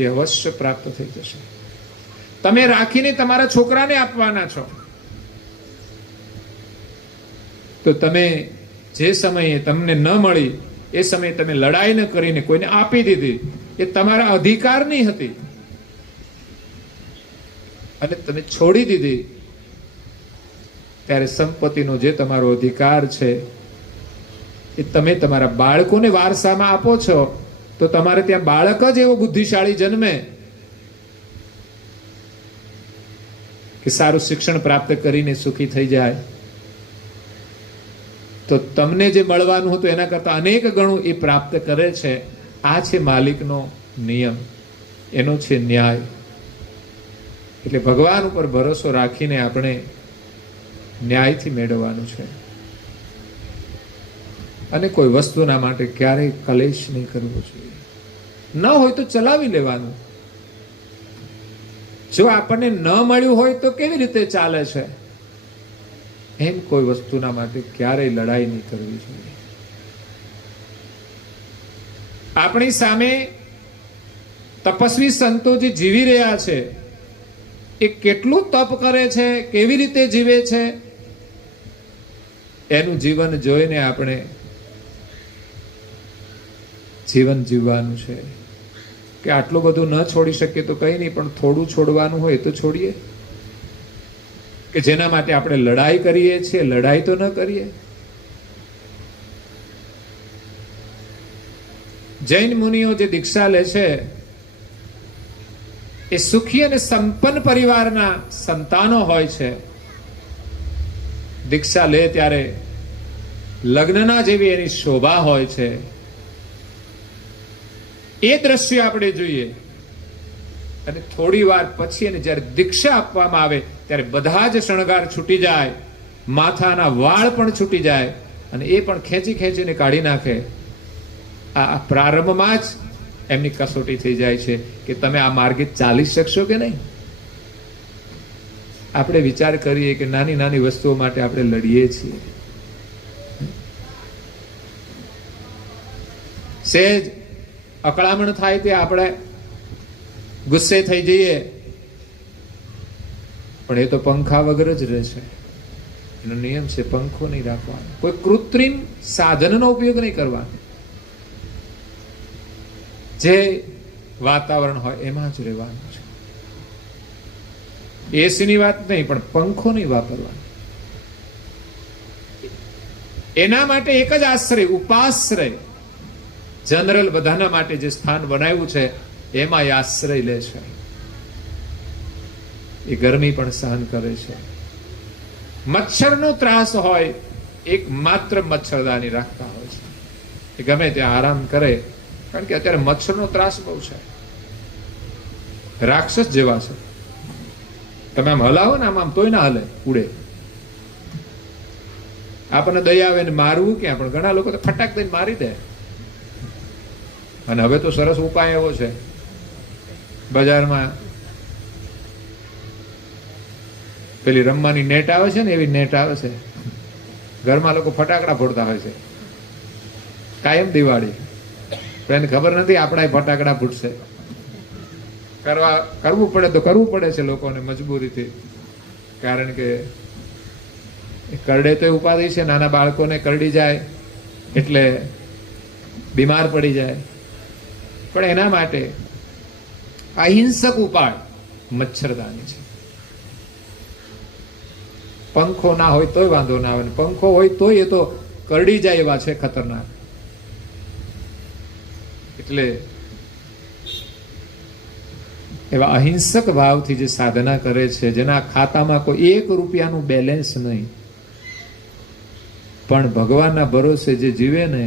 એ અવશ્ય પ્રાપ્ત થઈ જશે. તમે રાખીને તમારા છોકરાને આપવાના છો, તો તમે જે સમયે તમને ન મળી એ સમયે તમે લડાઈ ન કરીને કોઈને આપી દીધી, એ તમારા અધિકારની હતી અને તમે છોડી દીધી, ત્યારે સંપત્તિનો જે તમારો અધિકાર છે એ તમે તમારા બાળકોને વારસામાં આપો છો, તો તમારે ત્યાં બાળક જ એવો બુદ્ધિશાળી જન્મે કે સારું શિક્ષણ પ્રાપ્ત કરીને સુખી થઈ જાય, તો તમને જે મળવાનું હતું એના કરતા અનેક ગણું એ પ્રાપ્ત કરે છે. આ છે માલિકનો નિયમ, એનો છે ન્યાય. એટલે ભગવાન ઉપર ભરોસો રાખીને આપણે ન્યાયથી મેળવવાનું છે અને કોઈ વસ્તુના માટે ક્યારેય કલેશ નહીં કરવો જોઈએ. ન હોય તો ચલાવી લેવાનું. જો આપણને ન મળ્યું હોય તો કેવી રીતે ચાલે છે, એમ કોઈ વસ્તુના માટે ક્યારેય લડાઈ નહીં કરવી જોઈએ. આપણી સામે તપસ્વી સંતો જે જીવી રહ્યા છે એ કેટલું તપ કરે છે, કેવી રીતે જીવે છે, એનું જીવન જોઈને આપણે જીવન જીવવાનું છે. કે આટલું બધું ન છોડી શકીએ તો કંઈ નહીં, પણ થોડું છોડવાનું હોય તો છોડીએ. કે જેના માટે આપણે લડાઈ કરીએ છીએ, લડાઈ તો ન કરીએ. જૈન મુનિઓ જે દીક્ષા લે છે એ સુખી અને સંપન્ન પરિવારના સંતાનો હોય છે. દીક્ષા લે ત્યારે લગ્નના જેવી એની શોભા હોય છે. એ દ્રશ્ય આપણે જોઈએ અને થોડી વાર પછી એને જ્યારે દીક્ષા આપવામાં આવે ત્યારે બધા જ શણગાર છૂટી જાય, માથાના વાળ પણ છૂટી જાય અને એ પણ ખેંચી ખેંચીને કાઢી નાખે. આ પ્રારંભમાં જ એમની કસોટી થઈ જાય છે કે તમે આ માર્ગે ચાલી શકશો કે નહીં. આપણે વિચાર કરીએ કે નાની નાની વસ્તુઓ માટે આપણે લડીએ છીએ. સહેજ અકળામણ થાય તે આપણે ગુસ્સે થઈ જઈએ, પણ એ તો પંખા વગર જ રહેશે. એનો નિયમ છે પંખો નહીં રાખવાનો, કોઈ કૃત્રિમ સાધનનો ઉપયોગ નહીં કરવાનો. જે વાતાવરણ હોય એમાં જ રહેવાનું છે. એસીની વાત નહીં, પણ પંખો નહીં વાપરવાનો. એના માટે એક જ આશ્રય, ઉપાશ્રય. જનરલ બધાના માટે જે સ્થાન બનાવ્યું છે એમાં એ આશ્રય લે છે. એ ગરમી પણ સહન કરે છે. મચ્છરનો ત્રાસ હોય એક માત્ર મચ્છરદાની રાખતા હોય છે. એ ગમે ત્યાં આરામ કરે, કારણ કે અત્યારે મચ્છરનો ત્રાસ બહુ છે. રાક્ષસ જેવા છે. તમે આમ હલાવો ને આમ તોય ના હલે, ઉડે. આપણને દયા આવે ને મારવું ક્યાં, પણ ઘણા લોકો તો ફટાક દઈને મારી દે. અને હવે તો સરસ ઉપાય એવો છે, બજારમાં પેલી રમવાની નેટ આવે છે ને, એવી નેટ આવે છે. ઘરમાં લોકો ફટાકડા ફોડતા હોય છે કાયમ દિવાળી. પણ એને ખબર નથી આપણા ફટાકડા ફૂટશે. કરવું પડે તો કરવું પડે છે લોકોને મજબૂરીથી, કારણ કે કરડે તો ઉપાધિ છે. નાના બાળકોને કરડી જાય એટલે બીમાર પડી જાય. પણ એના માટે અહિંસક ઉપાય મચ્છરદાની છે. પંખો ના હોય તોય વાંધો ના આવે, પંખો હોય તોય એ તો કરડી જાય એવા છે, ખતરનાક. એટલે એવા અહિંસક ભાવથી જે સાધના કરે છે, જેના ખાતામાં કોઈ 1 રૂપિયાનું બેલેન્સ નહીં, પણ ભગવાનના ભરોસે જે જીવે ને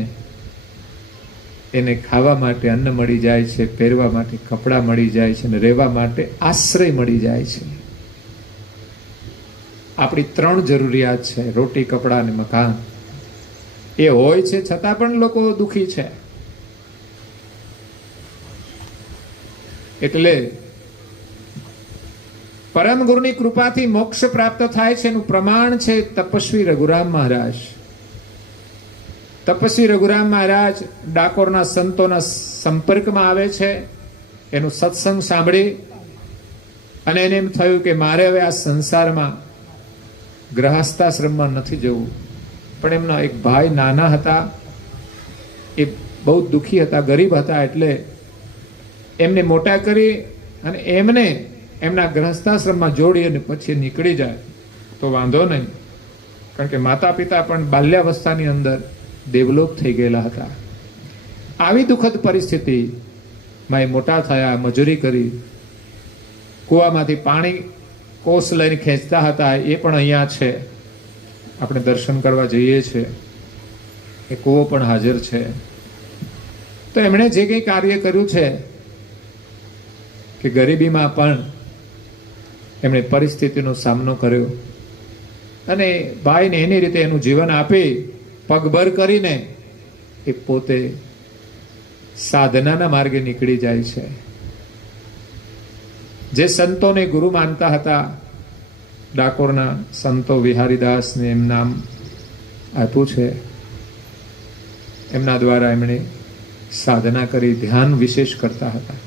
એને ખાવા માટે અન્ન મળી જાય છે, પહેરવા માટે કપડાં મળી જાય છે, અને રહેવા માટે આશ્રય મળી જાય છે. આપણી 3 જરૂરિયાત છે, રોટી, કપડાં અને મકાન. એ હોય છે છતાં પણ લોકો દુખી છે. એટલે પરમ ગુરુની કૃપાથી મોક્ષ પ્રાપ્ત થાય છે એનું પ્રમાણ છે તપસ્વી રઘુરામ મહારાજ. તપસ્વી રઘુરામ મહારાજ ડાકોરના સંતોના સંપર્કમાં આવે છે. એનું સત્સંગ સાંભળી અને એને એમ થયું કે મારે હવે આ સંસારમાં ગ્રહસ્થાશ્રમમાં નથી જવું. પણ એમના એક ભાઈ નાના હતા, એ બહુ દુઃખી હતા, ગરીબ હતા, એટલે એમને મોટા કરી અને એમને એમના ગ્રહસ્થાશ્રમમાં જોડી અને પછી નીકળી જાય તો વાંધો નહીં, કારણ કે માતા પિતા પણ બાલ્યાવસ્થાની અંદર દેવલોક થઈ ગયેલા હતા. આવી દુઃખદ પરિસ્થિતિમાં એ મોટા થયા, મજૂરી કરી, કૂવામાંથી પાણી કોસ લઈને ખેંચતા હતા. એ પણ અહીંયા છે, આપણે દર્શન કરવા જઈએ છીએ, એ કૂવો પણ હાજર છે. તો એમણે જે કંઈ કાર્ય કર્યું છે કે ગરીબીમાં પણ એમણે પરિસ્થિતિનો સામનો કર્યો અને ભાઈને એની રીતે એનું જીવન આપી પગભર કરીને એ પોતે સાધનાના માર્ગે નીકળી જાય છે. જે સંતોને ગુરુ માનતા હતા, ડાકોરના સંતો વિહારીદાસને એમ નામ આપ્યું છે, એમના દ્વારા એમણે સાધના કરી, ધ્યાન વિશેષ કરતા હતા.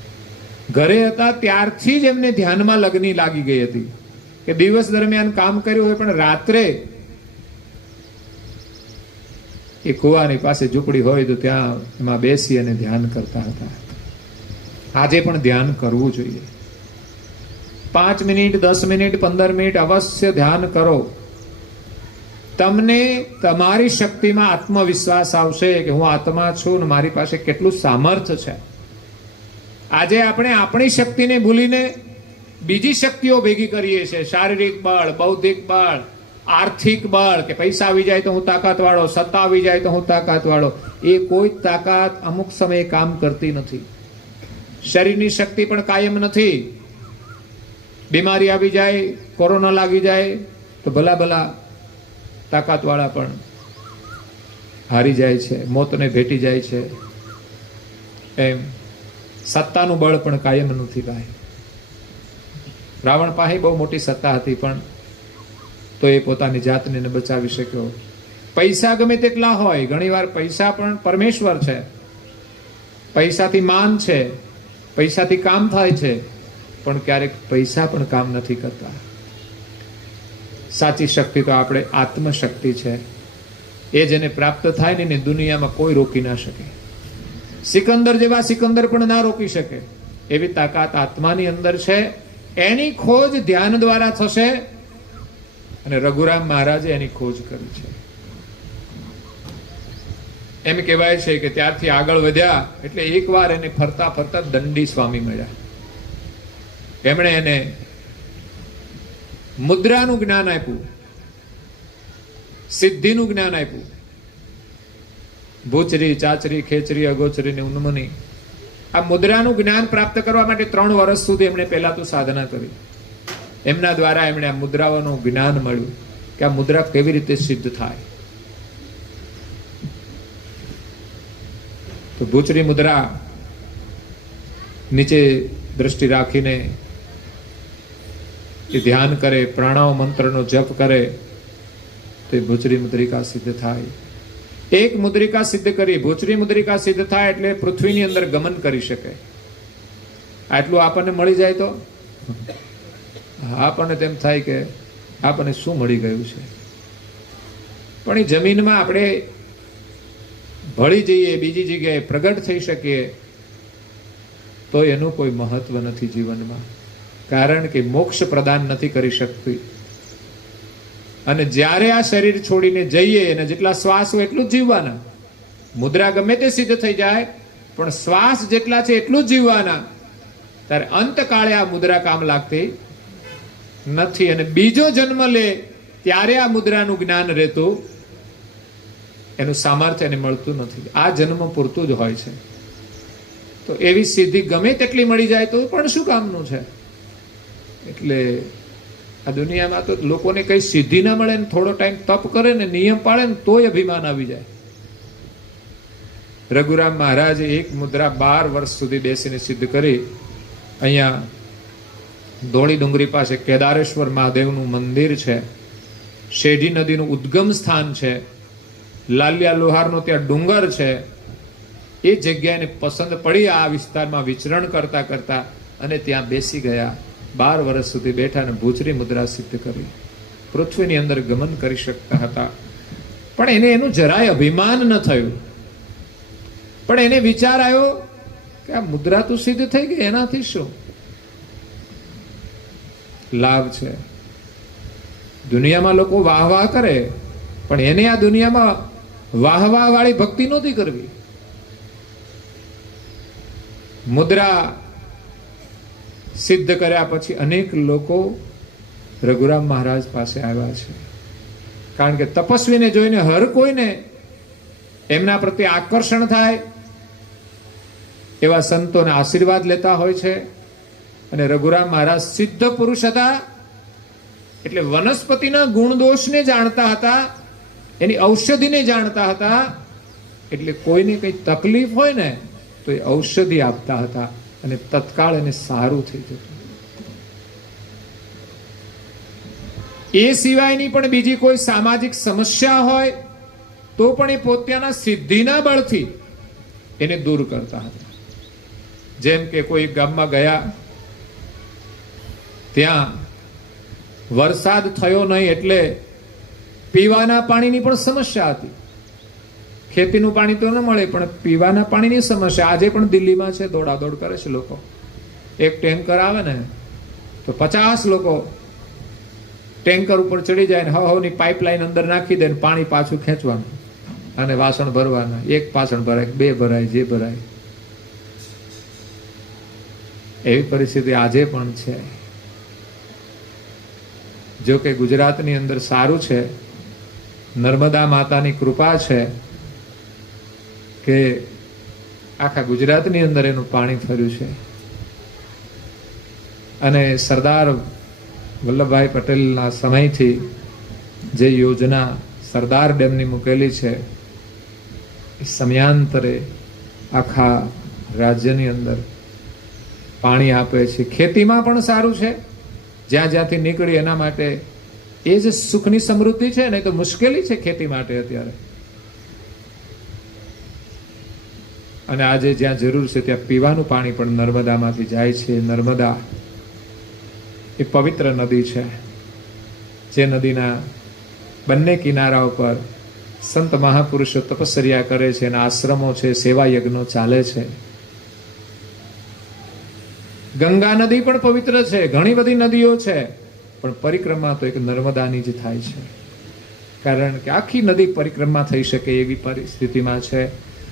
ઘરે હતા ત્યારથી જ એમને ધ્યાનમાં લગ્ની લાગી ગઈ હતી કે દિવસ દરમિયાન કામ કર્યું હોય પણ રાત્રે એ કુવાની પાસે ઝૂંપડી હોય તો ત્યાં એમાં બેસી અને ધ્યાન કરતા હતા. આજે પણ ધ્યાન કરવું જોઈએ. 5 મિનિટ, 10 મિનિટ, 15 મિનિટ અવશ્ય ધ્યાન કરો. તમને તમારી શક્તિમાં આત્મવિશ્વાસ આવશે કે હું આત્મા છું ને મારી પાસે કેટલું સામર્થ્ય છે. આજે આપણે આપણી શક્તિને ભૂલીને બીજી શક્તિઓ ભેગી કરીએ છીએ. શારીરિક બળ, બૌદ્ધિક બળ, આર્થિક બળ કે પૈસા આવી જાય તો હું તાકાત વાળો, સત્તા આવી જાય તો હું તાકાત વાળો, એ કોઈ તાકાત અમુક સમયે કામ કરતી નથી. શરીરની શક્તિ પણ કાયમ નથી. બીમારી આવી જાય, કોરોના લાગી જાય તો ભલા ભલા તાકાત વાળા પણ હારી જાય છે, મોતને ભેટી જાય છે. એમ સત્તાનું બળ પણ કાયમ નથી ભાઈ. રાવણ પાસે બહુ મોટી સત્તા હતી પણ તો એ પોતાની જાતને બચાવી શક્યો. પૈસા ગમે તેટલા હોય, ઘણીવાર પૈસા પણ પરમેશ્વર છે. પૈસાથી માન છે, પૈસાથી કામ થાય છે, પણ ક્યારેક પૈસા પણ કામ નથી કરતા. સાચી શક્તિ તો આપણે આત્મશક્તિ છે. એ જેને પ્રાપ્ત થાય ને એને દુનિયામાં કોઈ રોકી ના શકે. સિકંદર જેવા સિકંદર પણ ના રોકી શકે એવી તાકાત આત્માની અંદર છે. એની ખોજ ધ્યાન દ્વારા થશે અને રઘુરામ મહારાજે એની ખોજ કરી છે. એમ કહેવાય છે કે ત્યારથી આગળ વધ્યા એટલે એકવાર એને ફરતા ફરતા દંડી સ્વામી મળ્યા. એમણે એને મુદ્રાનું જ્ઞાન આપ્યું, સિદ્ધિનું જ્ઞાન આપ્યું. ભૂચરી, ચાચરી, ખેચરી, અગોચરી ને ઉન્મની, આ મુદ્રાનું જ્ઞાન પ્રાપ્ત કરવા માટે 3 વર્ષ સુધી એમણે પહેલા તો સાધના કરી. એમના દ્વારા એમણે આ મુદ્રાઓનું જ્ઞાન મળ્યું કે આ મુદ્રા કેવી રીતે સિદ્ધ થાય. તો ભૂચરી મુદ્રા નીચે દ્રષ્ટિ રાખીને એ ધ્યાન કરે, પ્રાણાવ મંત્રનો જપ કરે તો એ ભૂચરી મુદ્રિકા સિદ્ધ થાય. એક મુદ્રિકા સિદ્ધ કરી, ભૂચરી મુદ્રિકા સિદ્ધ થાય એટલે પૃથ્વીની અંદર ગમન કરી શકે. આટલું આપણને મળી જાય તો આપણને તેમ થાય કે આપણને શું મળી ગયું છે. પણ એ જમીનમાં આપણે ભળી જઈએ, બીજી જગ્યાએ પ્રગટ થઈ શકીએ તો એનું કોઈ મહત્વ નથી જીવનમાં. કારણ કે મોક્ષ પ્રદાન નથી કરી શકતી. અને જ્યારે આ શરીર છોડીને જઈએ અને જેટલા શ્વાસ હોય એટલું જ જીવવાના. મુદ્રા ગમે તે સિદ્ધ થઈ જાય પણ શ્વાસ જેટલા છે એટલું જ જીવવાના. ત્યારે અંતકાળે આ મુદ્રા કામ લાગતી નથી. અને બીજો જન્મ લે ત્યારે આ મુદ્રાનું જ્ઞાન રહેતું, એનું સામર્થ્ય એને મળતું નથી. આ જન્મ પૂરતું જ હોય છે. તો એવી સિદ્ધિ ગમે તેટલી મળી જાય તો પણ શું કામનું છે. એટલે આ દુનિયામાં તો લોકોને કઈ સિદ્ધિ ના મળે ને થોડો ટાઈમ તપ કરે ને નિયમ પાળે ને તોય અભિમાન આવી જાય. રઘુરામ મહારાજે એક મુદ્રા 12 વર્ષ સુધી બેસીને સિદ્ધ કરી. અહીંયા ધોળી ડુંગરી પાસે કેદારેશ્વર મહાદેવનું મંદિર છે. શેઢી નદીનું ઉદ્ગમ સ્થાન છે. લાલિયા લોહારનો ત્યાં ડુંગર છે. એ જગ્યાને પસંદ પડી આ વિસ્તારમાં વિચરણ કરતા કરતા અને ત્યાં બેસી ગયા. 12 વર્ષ સુધી બેઠા અને ભૂચરી મુદ્રા સિદ્ધ કરી. પૃથ્વીની અંદર ગમન કરી શકતા હતા. પણ એને એનું જરાય અભિમાન ન થયું. પણ એને વિચાર આવ્યો કે આ મુદ્રા તો સિદ્ધ થઈ ગઈ, એનાથી શું લાભ છે. દુનિયામાં લોકો વાહ વાહ કરે પણ એને આ દુનિયામાં વાહ વાહ વાળી ભક્તિ નહોતી કરવી. મુદ્રા સિદ્ધ કર્યા પછી અનેક લોકો રઘુરામ મહારાજ પાસે આવ્યા છે. કારણ કે તપસ્વીને જોઈને હર કોઈને એમના પ્રત્યે આકર્ષણ થાય એવા સંતોના આશીર્વાદ લેતા હોય છે. અને રઘુરામ મહારાજ સિદ્ધ પુરુષ હતા એટલે વનસ્પતિના ગુણ દોષને જાણતા હતા, એની ઔષધિને જાણતા હતા. એટલે કોઈને કઈ તકલીફ હોય ને તો એ ઔષધિ આપતા હતા અને તત્કાળ એને સારું થઈ જતું. એ સિવાયની પણ બીજી કોઈ સામાજિક સમસ્યા હોય તો પણ એ પોતાના સિદ્ધિના બળથી એને દૂર કરતા હતા. જેમ કે કોઈ ગામમાં ગયા, ત્યાં વરસાદ થયો નહીં એટલે પીવાના પાણીની પણ સમસ્યા હતી. ખેતીનું પાણી તો ન મળે પણ પીવાના પાણીની સમસ્યા આજે પણ દિલ્હીમાં છે. દોડાદોડ કરે છે લોકો. એક ટેન્કર આવે ને તો 50 લોકો ટેન્કર ઉપર ચડી જાય ને હવની પાઇપલાઇન અંદર નાખી દે ને પાણી પાછું ખેંચવાનું અને વાસણ ભરવાના. એક પાસણ ભરાય, 2 ભરાય, જે ભરાય. એવી પરિસ્થિતિ આજે પણ છે. જો કે ગુજરાતની અંદર સારું છે, નર્મદા માતાની કૃપા છે કે આખા ગુજરાતની અંદર એનું પાણી ફર્યું છે. અને સરદાર વલ્લભભાઈ પટેલના સમયથી જે યોજના સરદાર ડેમની મૂકેલી છે એ સમયાંતરે આખા રાજ્યની અંદર પાણી આપે છે. ખેતીમાં પણ સારું છે, જ્યાં જ્યાંથી નીકળી એના માટે એ જ સુખની સમૃદ્ધિ છે. નહીં તો મુશ્કેલી છે ખેતી માટે અત્યારે. અને આજે જ્યાં જરૂર છે ત્યાં પીવાનું પાણી પણ નર્મદામાંથી જાય છે. નર્મદા એ પવિત્ર નદી છે, જે નદીના બંને કિનારા ઉપર સંત મહાપુરુષો તપશ્ચર્યા કરે છે, એના આશ્રમો છે, સેવા યજ્ઞો ચાલે છે. ગંગા નદી પણ પવિત્ર છે, ઘણી બધી નદીઓ છે, પણ પરિક્રમા તો એક નર્મદાની જ થાય છે. કારણ કે આખી નદી પરિક્રમા થઈ શકે એવી પરિસ્થિતિમાં છે.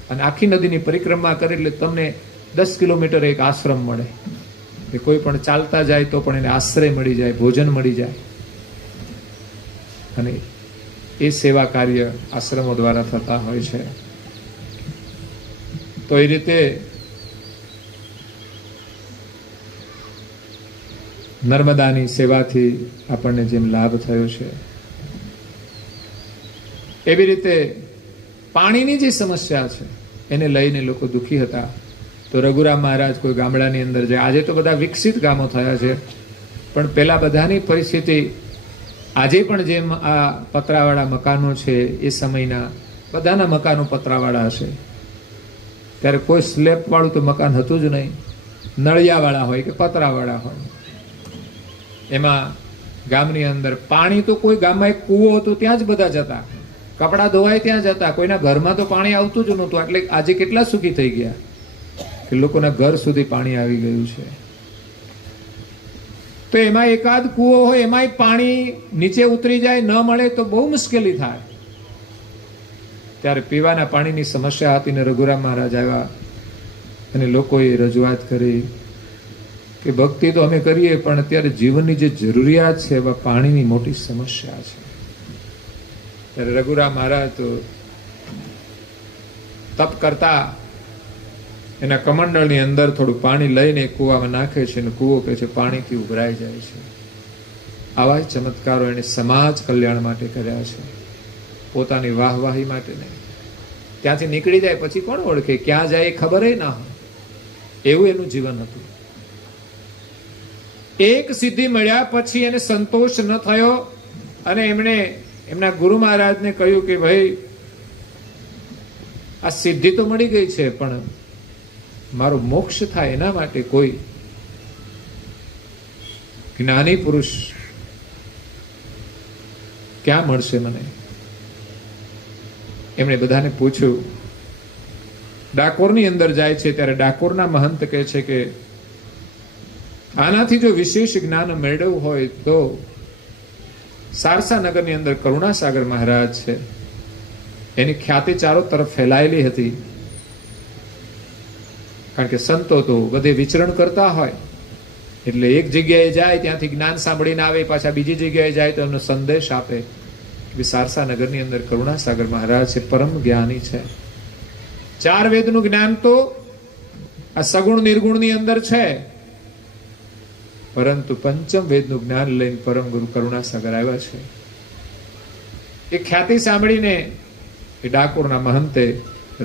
અને આખી નદીની પરિક્રમા કરે એટલે તમને 10 કિલોમીટર એક આશ્રમ મળે, કે કોઈ પણ ચાલતા જાય તો પણ એને આશ્રય મળી જાય, ભોજન મળી જાય. અને એ સેવા કાર્ય આશ્રમો દ્વારા થતા હોય છે. તો એ રીતે નર્મદાની સેવાથી આપણને જેમ લાભ થયો છે, એવી રીતે પાણીની જે સમસ્યા છે એને લઈને લોકો દુઃખી હતા. તો રઘુરામ મહારાજ કોઈ ગામડાની અંદર જાય. આજે તો બધા વિકસિત ગામો થયા છે, પણ પેલા બધાની પરિસ્થિતિ આજે પણ જેમ આ પતરાવાળા મકાનો છે એ સમયના બધાના મકાનો પતરાવાળા હશે. ત્યારે કોઈ સ્લેબ વાળું તો મકાન હતું જ નહીં, નળિયાવાળા હોય કે પતરાવાળા હોય. એમાં ગામની અંદર પાણી તો કોઈ ગામમાં એક કૂવો હતો ત્યાં જ બધા જતા, કપડાં ધોવાય ત્યાં જતા, કોઈના ઘરમાં તો પાણી આવતું જ નહોતું. એટલે આજે કેટલા સુખી થઈ ગયા કે લોકોના ઘર સુધી પાણી આવી ગયું છે. તો એમાં એકાદ કૂવો હોય એમાંય પાણી નીચે ઉતરી જાય, ન મળે તો બહુ મુશ્કેલી થાય. ત્યારે પીવાના પાણીની સમસ્યા હતી ને રઘુરામ મહારાજ આવ્યા અને લોકોએ રજૂઆત કરી કે ભક્તિ તો અમે કરીએ પણ અત્યારે જીવનની જે જરૂરિયાત છે એવા પાણીની મોટી સમસ્યા છે. ત્યારે રઘુરામ મહારાજ તો તપ કરતા એના કમંડળની અંદર થોડું પાણી લઈને કૂવામાં નાખે છે અને કૂવો કહે છે પાણીથી ઉભરાઈ જાય છે. આવા ચમત્કારો એને સમાજ કલ્યાણ માટે કર્યા છે, પોતાની વાહવાહી માટે નહીં. ત્યાંથી નીકળી જાય પછી કોણ ઓળખે, ક્યાં જાય એ ખબર ના હોય, એવું એનું જીવન હતું. એક સિદ્ધિ મળ્યા પછી એને સંતોષ ન થયો અને એમણે એમના ગુરુ મહારાજને કહ્યું કે ભાઈ આ સિદ્ધિ તો મળી ગઈ છે, પણ મારો મોક્ષ થાય એના માટે કોઈ જ્ઞાની પુરુષ ક્યાં મળશે મને? એમણે બધાને પૂછ્યું. ડાકોરની અંદર જાય છે ત્યારે ડાકોરના મહંત કહે છે કે આનાથી જો વિશેષ જ્ઞાન મેળવવું હોય તો સારસા નગરની અંદર કરુણાસાગર મહારાજ છે, એની ખ્યાતિ ચારો તરફ ફેલાયેલી હતી. કારણ કે સંતો તો બધે વિચરણ કરતા હોય, એટલે એક જગ્યાએ જાય ત્યાંથી જ્ઞાન સાંભળીને આવે, પાછા બીજી જગ્યાએ જાય તો એમનો સંદેશ આપે કે સારસા નગરની અંદર કરુણાસાગર મહારાજ છે, પરમ જ્ઞાની છે. 4 વેદનું જ્ઞાન તો આ સગુણ નિર્ગુણની અંદર છે, પરંતુ પંચમ વેદનું જ્ઞાન લઈને પરમ ગુરુ કરુણાસાગર આવ્યા છે. એ ખ્યાતિ સાંભળીને એ ડાકોરના મહંતે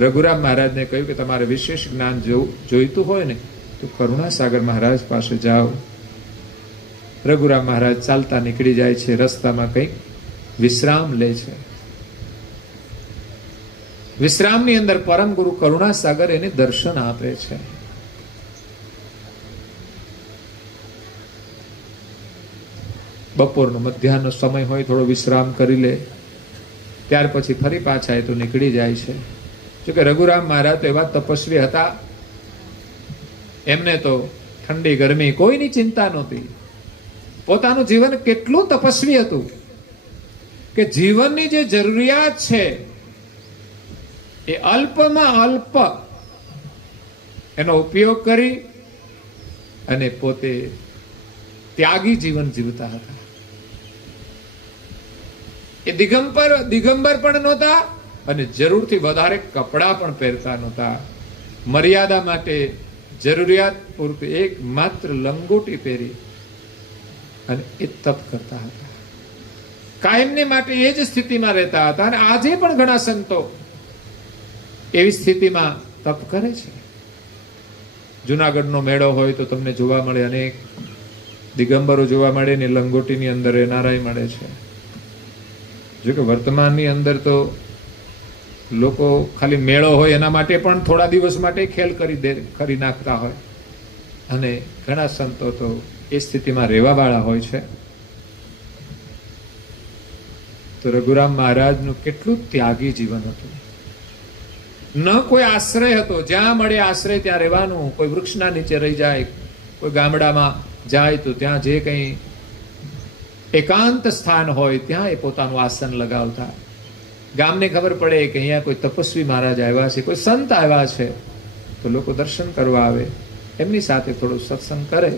રઘુરામ મહારાજને કહ્યું કે તમારે વિશેષ જ્ઞાન જોઈતું હોય ને તો કરુણાસાગર મહારાજ પાસે જાઓ. રઘુરામ મહારાજ ચાલતા નીકળી જાય છે, રસ્તામાં કંઈક વિશ્રામ લે છે. વિશ્રામની અંદર પરમ ગુરુ કરુણાસાગર એને દર્શન આપે છે. બપોરનો મધ્યાહનનો સમય હોય, થોડો વિશ્રામ કરી લે, ત્યાર પછી ફરી પાછા એ તો નીકળી જાય છે. જોકે રઘુરામ મહારાજ તો એવા તપસ્વી હતા, એમને તો ઠંડી ગરમી કોઈની ચિંતા નહોતી. પોતાનું જીવન કેટલું તપસ્વી હતું કે જીવનની જે જરૂરિયાત છે એ અલ્પમાં અલ્પ એનો ઉપયોગ કરી અને પોતે ત્યાગી જીવન જીવતા હતા. એ દિગંબર પણ નહોતા અને જરૂરથી વધારે કપડાં પણ પહેરતા નહોતા. મર્યાદા માટે જરૂરિયાત પૂરતી એક માત્ર લંગોટી પહેરી અને એ તપ કરતા હતા. કાયમને માટે એ જ સ્થિતિમાં રહેતા હતા. અને આજે પણ ઘણા સંતો એવી સ્થિતિમાં તપ કરે છે. જુનાગઢનો મેળો હોય તો તમને જોવા મળે, અનેક દિગંબરો જોવા મળે ને લંગોટીની અંદર રહેનારાય મળે છે. જો કે વર્તમાનની અંદર તો લોકો ખાલી મેળો હોય એના માટે પણ થોડા દિવસ માટે ખેલ કરી નાખતા હોય, અને ઘણા સંતો તો એ સ્થિતિમાં રહેવા વાળા હોય છે. તો રઘુરામ મહારાજનું કેટલું ત્યાગી જીવન હતું. ન કોઈ આશ્રય હતો, જ્યાં મળે આશ્રય ત્યાં રહેવાનું. કોઈ વૃક્ષના નીચે રહી જાય, કોઈ ગામડામાં જાય તો ત્યાં જે કંઈ એકાંત સ્થાન હોય ત્યાં એ પોતાનું આસન લગાવતા. ગામને ખબર પડે કે અહીંયા કોઈ તપસ્વી મહારાજ આવ્યા છે, કોઈ સંત આવ્યા છે, તો લોકો દર્શન કરવા આવે, એમની સાથે થોડો સત્સંગ કરે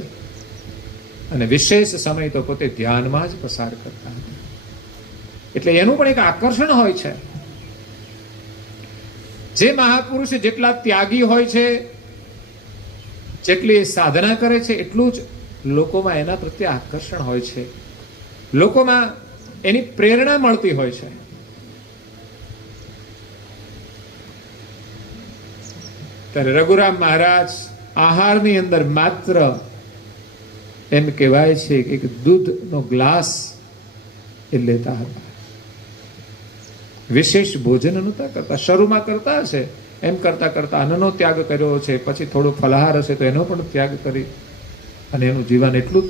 અને વિશેષ સમય તો પોતે ધ્યાનમાં જ પસાર કરતા હતા. એટલે એનું પણ એક આકર્ષણ હોય છે. જે મહાપુરુષ જેટલા ત્યાગી હોય છે, જેટલી સાધના કરે છે, એટલું જ લોકોમાં એના પ્રત્યે આકર્ષણ હોય છે, લોકોમાં એની પ્રેરણા મળતી હોય છે. ત્યારે રઘુરામ મહારાજ આહારની અંદર માત્ર એમ કહેવાય છે કે દૂધનો ગ્લાસ એ લેતા હતા. વિશેષ ભોજન નહોતા કરતા. શરૂમાં કરતા હશે, એમ કરતા કરતા અન્નનો ત્યાગ કર્યો છે, પછી થોડો ફલાહાર હશે તો એનો પણ ત્યાગ કરી અને એનું જીવન એટલું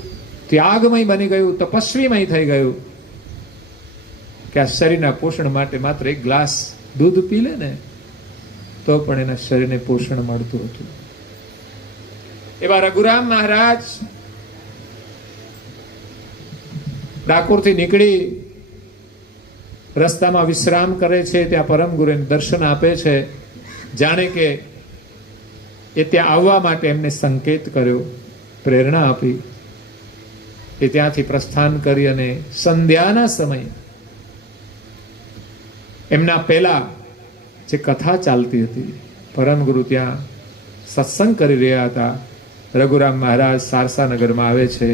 ત્યાગમય બની ગયું, તપસ્વીમય થઈ ગયું કે આ શરીરના પોષણ માટે માત્ર એક ગ્લાસ દૂધ પી લે ને તો પણ એના શરીરને પોષણ મળતું હતું. એવા રઘુરામ મહારાજ ડાકોરથી નીકળી રસ્તામાં વિશ્રામ કરે છે. ત્યાં પરમ ગુરુને દર્શન આપે છે. જાણે કે એ ત્યાં આવવા માટે એમને સંકેત કર્યો, પ્રેરણા આપી. એ ત્યાંથી પ્રસ્થાન કરી અને સંધ્યાના સમય એમના પહેલા જે કથા ચાલતી હતી, પરમ ગુરુ ત્યાં સત્સંગ કરી રહ્યા હતા. રઘુરામ મહારાજ સારસાનગરમાં આવે છે.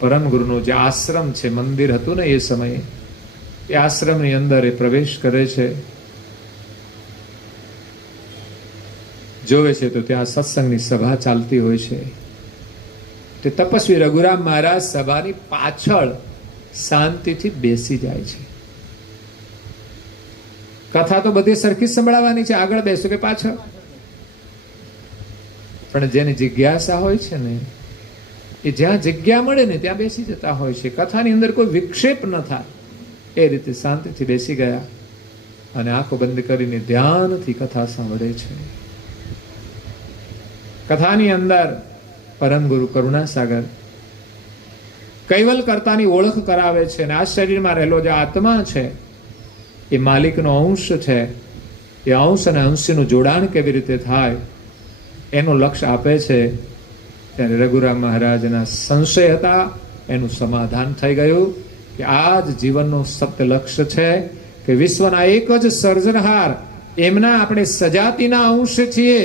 પરમ ગુરુનો જે આશ્રમ છે, મંદિર હતું ને એ સમયે, એ આશ્રમની અંદર એ પ્રવેશ કરે છે. જોવે છે તો ત્યાં સત્સંગની સભા ચાલતી હોય છે. તે તપસ્વી રઘુરામ મહારાજ સભાની પાછળ શાંતિથી બેસી જાય છે. કથા તો બધી સરખી સંભળાવવાની છે, આગળ બેસો કે પાછળ, પણ જેની જિજ્ઞાસા હોય છે ને એ જ્યાં જગ્યા મળે ને ત્યાં બેસી જતા હોય છે. કથાની અંદર કોઈ વિક્ષેપ ન થાય એ રીતે શાંતિથી બેસી ગયા અને આંખો બંધ કરીને ધ્યાનથી કથા સાંભળે છે. કથાની અંદર પરમ ગુરુ કરુણાસાગર કૈવલ કર્તાની ઓળખ કરાવે છે અને આ શરીરમાં રહેલો જે આત્મા છે એ માલિકનો અંશ છે. એ અંશ અને અંશનું જોડાણ કેવી રીતે થાય એનું લક્ષ્ય આપે છે. ત્યારે રઘુરામ મહારાજના સંશય હતા, એનું સમાધાન થઈ ગયું કે આ જ જીવનનું સત્ય લક્ષ્ય છે કે વિશ્વના એક જ સર્જનહાર, એમના આપણે સજાતિના અંશ છીએ.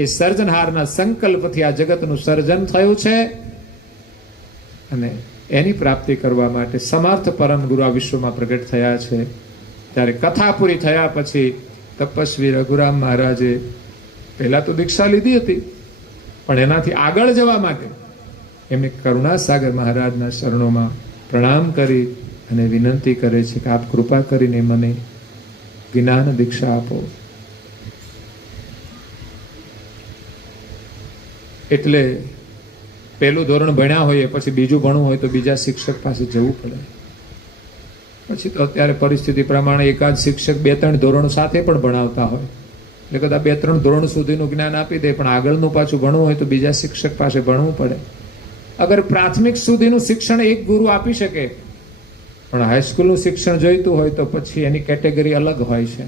એ સર્જનહારના સંકલ્પથી આ જગતનું સર્જન થયું છે અને એની પ્રાપ્તિ કરવા માટે સમર્થ પરમ ગુરુ આ વિશ્વમાં પ્રગટ થયા છે. ત્યારે કથા પૂરી થયા પછી તપસ્વી રઘુરામ મહારાજે પહેલા તો દીક્ષા લીધી હતી, પણ એનાથી આગળ જવા માટે એમને કરુણાસાગર મહારાજના શરણોમાં પ્રણામ કરી અને વિનંતી કરે છે કે આપ કૃપા કરીને મને જ્ઞાન દીક્ષા આપો. એટલે પહેલું ધોરણ ભણ્યા હોઈએ પછી બીજું ભણવું હોય તો બીજા શિક્ષક પાસે જવું પડે. પછી તો અત્યારે પરિસ્થિતિ પ્રમાણે એકાદ શિક્ષક 2-3 ધોરણ સાથે પણ ભણાવતા હોય, એટલે કદાચ 2-3 ધોરણ સુધીનું જ્ઞાન આપી દે, પણ આગળનું પાછું ભણવું હોય તો બીજા શિક્ષક પાસે ભણવું પડે. અગર પ્રાથમિક સુધીનું શિક્ષણ એક ગુરુ આપી શકે, પણ હાઈસ્કૂલનું શિક્ષણ જોઈતું હોય તો પછી એની કેટેગરી અલગ હોય છે.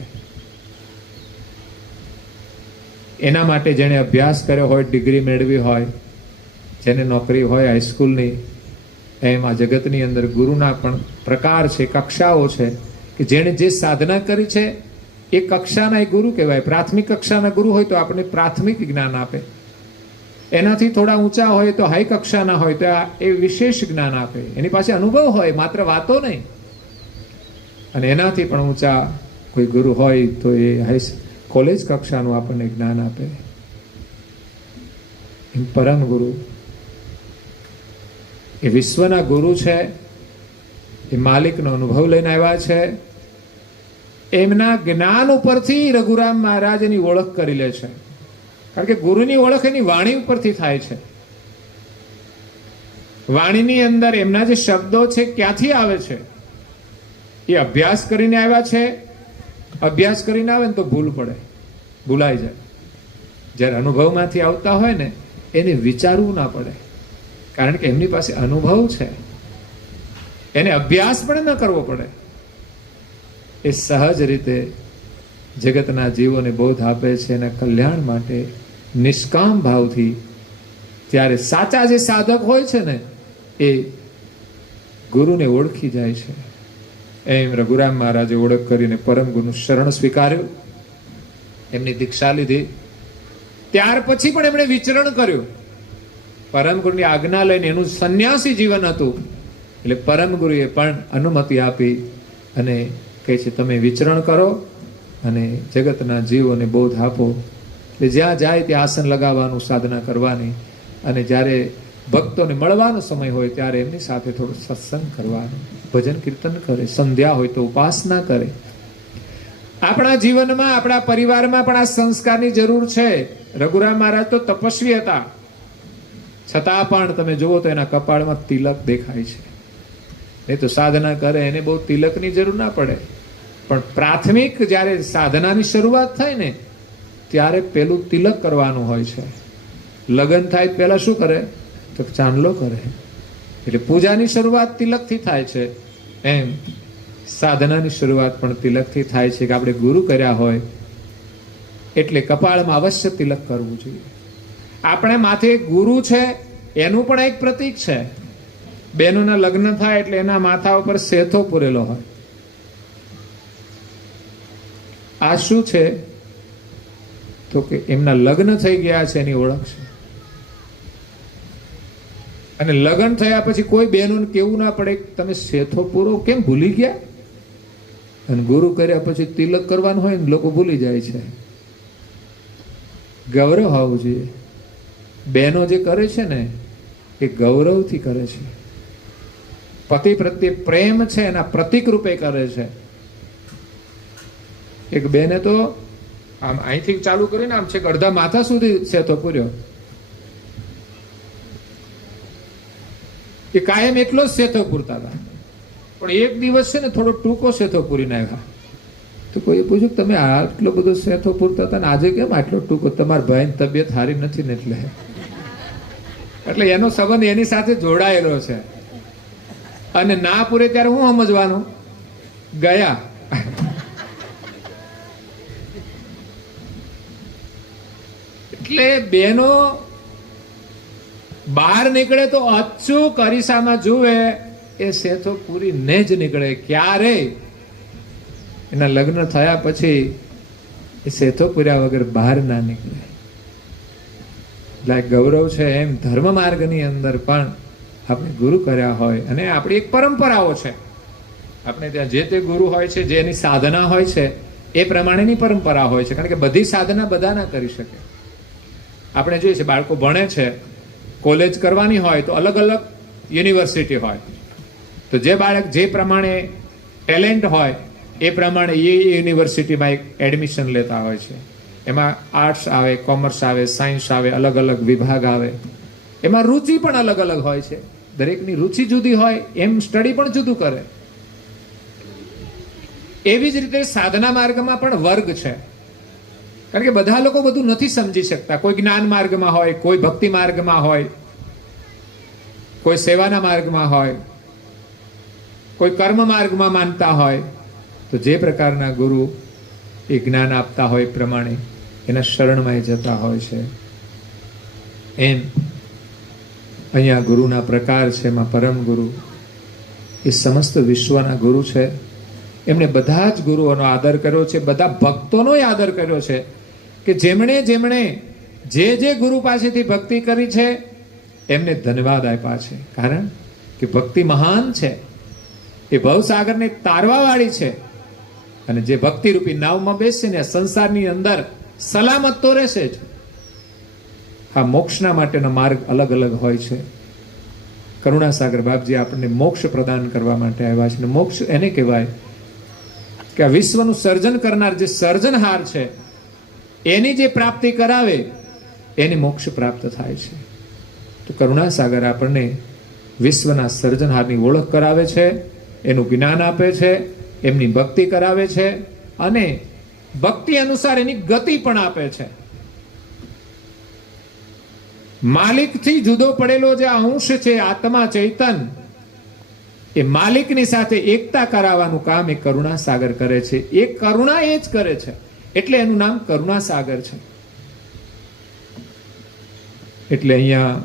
એના માટે જેણે અભ્યાસ કર્યો હોય, ડિગ્રી મેળવી હોય, જેને નોકરી હોય હાઈસ્કૂલની, એમ આ જગતની અંદર ગુરુના પણ પ્રકાર છે, કક્ષાઓ છે. કે જેણે જે સાધના કરી છે એ કક્ષાના એ ગુરુ કહેવાય. પ્રાથમિક કક્ષાના ગુરુ હોય તો આપણને પ્રાથમિક જ્ઞાન આપે, એનાથી થોડા ઊંચા હોય તો હાઈ કક્ષાના હોય તો એ વિશેષ જ્ઞાન આપે, એની પાસે અનુભવ હોય, માત્ર વાતો નહીં. અને એનાથી પણ ઊંચા કોઈ ગુરુ હોય તો એ હાઈ કોલેજ કક્ષાનું આપણને જ્ઞાન આપે. પરમ ગુરુ એ વિશ્વના ગુરુ છે, એ માલિકનો અનુભવ લઈને આવ્યા છે. એમના જ્ઞાન ઉપરથી રઘુરામ મહારાજ એની ઓળખ કરી લે છે, કારણ કે ગુરુની ઓળખ એની વાણી ઉપરથી થાય છે. વાણીની અંદર એમના જે શબ્દો છે ક્યાંથી આવે છે? એ અભ્યાસ કરીને આવ્યા છે. અભ્યાસ કરીને આવે ને તો ભૂલ પડે, ભૂલાઈ જાય. જ્યારે અનુભવમાંથી આવતા હોય ને એને વિચારવું ના પડે, કારણ કે એમની પાસે અનુભવ છે, એને અભ્યાસ પણ ન કરવો પડે. એ સહજ રીતે જગતના જીવોને બોધ આપે છે એના કલ્યાણ માટે નિષ્કામ ભાવથી. ત્યારે સાચા જે સાધક હોય છે ને એ ગુરુને ઓળખી જાય છે. એમ રઘુરામ મહારાજે ઓળખ કરીને પરમ ગુરુનું શરણ સ્વીકાર્યું, એમની દીક્ષા લીધી. ત્યાર પછી પણ એમણે વિચરણ કર્યું. પરમ ગુરુની આજ્ઞા લઈને એનું સંન્યાસી જીવન હતું, એટલે પરમ ગુરુએ પણ અનુમતિ આપી અને કહે છે તમે વિચરણ કરો અને જગતના જીવોને બોધ આપો. એટલે જ્યાં જાય ત્યાં આસન લગાવવાનું, સાધના કરવાની, અને જ્યારે ભક્તોને મળવાનો સમય હોય ત્યારે એમની સાથે થોડો સત્સંગ કરવાનો, ભજન કીર્તન કરે, સંધ્યા હોય તો ઉપાસના કરે. આપણા જીવનમાં, આપણા પરિવારમાં પણ આ સંસ્કારની જરૂર છે. રઘુરામ મહારાજ તો તપસ્વી હતા, છતાં પણ તમે જુઓ તો એના કપાળમાં તિલક દેખાય છે. નહીં તો સાધના કરે એને બહુ તિલકની જરૂર ના પડે, પણ પ્રાથમિક જ્યારે સાધનાની શરૂઆત થાય ને ત્યારે પેલું તિલક કરવાનું હોય છે. લગ્ન થાય પહેલા શું કરે? તો ચાંદલો કરે. એટલે પૂજાની શરૂઆત તિલકથી થાય છે. એમ સાધનાની શરૂઆત પણ તિલકથી થાય છે કે આપણે ગુરુ કર્યા હોય એટલે કપાળમાં અવશ્ય તિલક કરવું જોઈએ. આપણે માથે ગુરુ છે એનું પણ એક પ્રતીક છે. બહેનોના લગ્ન થાય એટલે એના માથા ઉપર સેથો પૂરેલો હોય. આ શું છે? તો કે એમના લગ્ન થઈ ગયા છે એની ઓળખ છે. અને લગ્ન થયા પછી કોઈ બહેનોને કેવું ના પડે તમે સેથો પૂરો કેમ ભૂલી ગયા. અને ગુરુ કર્યા પછી તિલક કરવાનું હોય ને લોકો ભૂલી જાય છે. ગૌરવ હોવું જોઈએ. બહેનો જે કરે છે ને એ ગૌરવથી કરે છે. પતિ પ્રત્યે પ્રેમ છે એના પ્રતીક રૂપે કરે છે. એક બેને તો આમ અહીંથી ચાલુ કરીને આમ છે અડધા માથા સુધી સેતો પૂર્યો. એ કાયમ એટલો જ સેતો પૂરતા હતા, પણ એક દિવસ છે ને થોડો ટૂંકો સેતો પૂરી નાખ્યા. તો કોઈ પૂછ્યું તમે આટલો બધો સેતો પૂરતા હતા ને આજે કેમ આટલો ટૂંકો? તમારા ભાઈની તબિયત સારી નથી ને એટલે એનો સંબંધ એની સાથે જોડાયેલો છે. અને ના પૂરે ત્યારે હું સમજવાનું ગયા. એટલે બેનો બહાર નીકળે તો અચૂક અરીસામાં જુએ એ સેતો પૂરી ને જ નીકળે. ક્યારે એના લગ્ન થયા પછી એ સેતો પૂર્યા વગર બહાર ના નીકળે. એટલે ગૌરવ છે. એમ ધર્મ માર્ગની અંદર પણ આપણે ગુરુ કર્યા હોય અને આપણી એક પરંપરાઓ છે. આપણે ત્યાં જે તે ગુરુ હોય છે, જેની સાધના હોય છે એ પ્રમાણેની પરંપરા હોય છે. કારણ કે બધી સાધના બધા ના કરી શકે. આપણે જોઈએ છે બાળકો ભણે છે, કોલેજ કરવાની હોય તો અલગ અલગ યુનિવર્સિટી હોય. તો જે બાળક જે પ્રમાણે ટેલેન્ટ હોય એ પ્રમાણે એ યુનિવર્સિટીમાં એક એડમિશન લેતા હોય છે. એમાં આર્ટ્સ આવે, કોમર્સ આવે, સાયન્સ આવે, અલગ અલગ વિભાગ આવે. એમાં રુચિ પણ અલગ અલગ હોય છે. દરેકની રુચિ જુદી હોય એમ સ્ટડી પણ જુદું કરે. એવી જ રીતે સાધના માર્ગમાં પણ વર્ગ છે. કારણ કે બધા લોકો બધું નથી સમજી શકતા. કોઈ જ્ઞાન માર્ગમાં હોય, કોઈ ભક્તિ માર્ગમાં હોય, કોઈ સેવાના માર્ગમાં હોય, કોઈ કર્મ માર્ગમાં માનતા હોય. તો જે પ્રકારના ગુરુ એ જ્ઞાન આપતા હોય પ્રમાણે એના શરણમાં જતા હોય છે. એમ અહીંયા ગુરુના પ્રકાર છે. એમાં પરમ ગુરુ એ સમસ્ત વિશ્વના ગુરુ છે. એમણે બધા જ ગુરુઓનો આદર કર્યો છે, બધા ભક્તોનો આદર કર્યો છે, કે જેમણે જેમણે જે ગુરુ પાસેથી ભક્તિ કરી છે એમને ધન્યવાદ આપ્યા છે. કારણ કે ભક્તિ મહાન છે, એ ભવસાગરને તારવા વાળી છે, અને જે ભક્તિ રૂપી નાવમાં બેસીને સંસારની અંદર સલામત તો રહેશે જ. આ મોક્ષના માટેનો માર્ગ અલગ અલગ હોય છે. કરુણાસાગર બાપજી આપણને મોક્ષ પ્રદાન કરવા માટે આવ્યા છે. મોક્ષ એને કહેવાય કે આ વિશ્વનું સર્જન કરનાર જે સર્જનહાર છે એની જે પ્રાપ્તિ કરાવે એની મોક્ષ પ્રાપ્ત થાય છે. તો કરુણાસાગર આપણને વિશ્વના સર્જનહારની ઓળખ કરાવે છે, એનું જ્ઞાન આપે છે, એમની ભક્તિ કરાવે છે, અને ભક્તિ અનુસાર એની ગતિ પણ આપે છે. માલિકથી જુદો પડેલો જે અંશ છે આત્મા ચૈતન, એ માલિકની સાથે એકતા કરાવવાનું કામ એ કરુણાસાગર કરે છે. એ કરુણા એ જ કરે છે, એટલે એનું નામ કરુણાસાગર છે. એટલે અહીંયા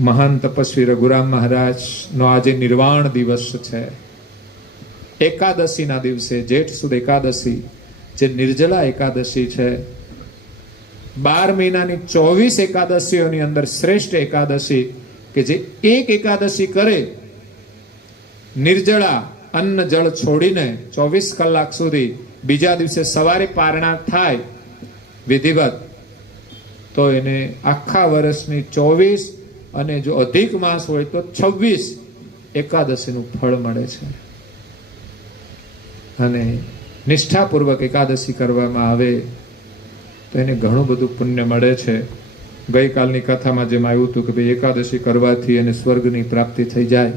મહાન તપસ્વી રઘુરામ મહારાજ નો આજે નિર્વાણ દિવસ છે. એકાદશીના દિવસે, જેઠ સુદ એકાદશી, જે નિર્જલા એકાદશી છે, 12 મહિનાની 24 એકાદશીઓની અંદર શ્રેષ્ઠ એકાદશી, કે જે એક એકાદશી કરે નિર્જળા અન્ન જળ છોડીને 24 કલાક સુધી, બીજા દિવસે સવારે પારણા થાય વિધિવત, તો એને આખા વર્ષની 24 અને જો અધિક માસ હોય તો 26 એકાદશીનું ફળ મળે છે. અને નિષ્ઠાપૂર્વક એકાદશી કરવામાં આવે તો એને ઘણું બધું પુણ્ય મળે છે. ગઈકાલની કથામાં જેમ આવ્યું હતું કે ભાઈ એકાદશી કરવાથી એને સ્વર્ગની પ્રાપ્તિ થઈ જાય,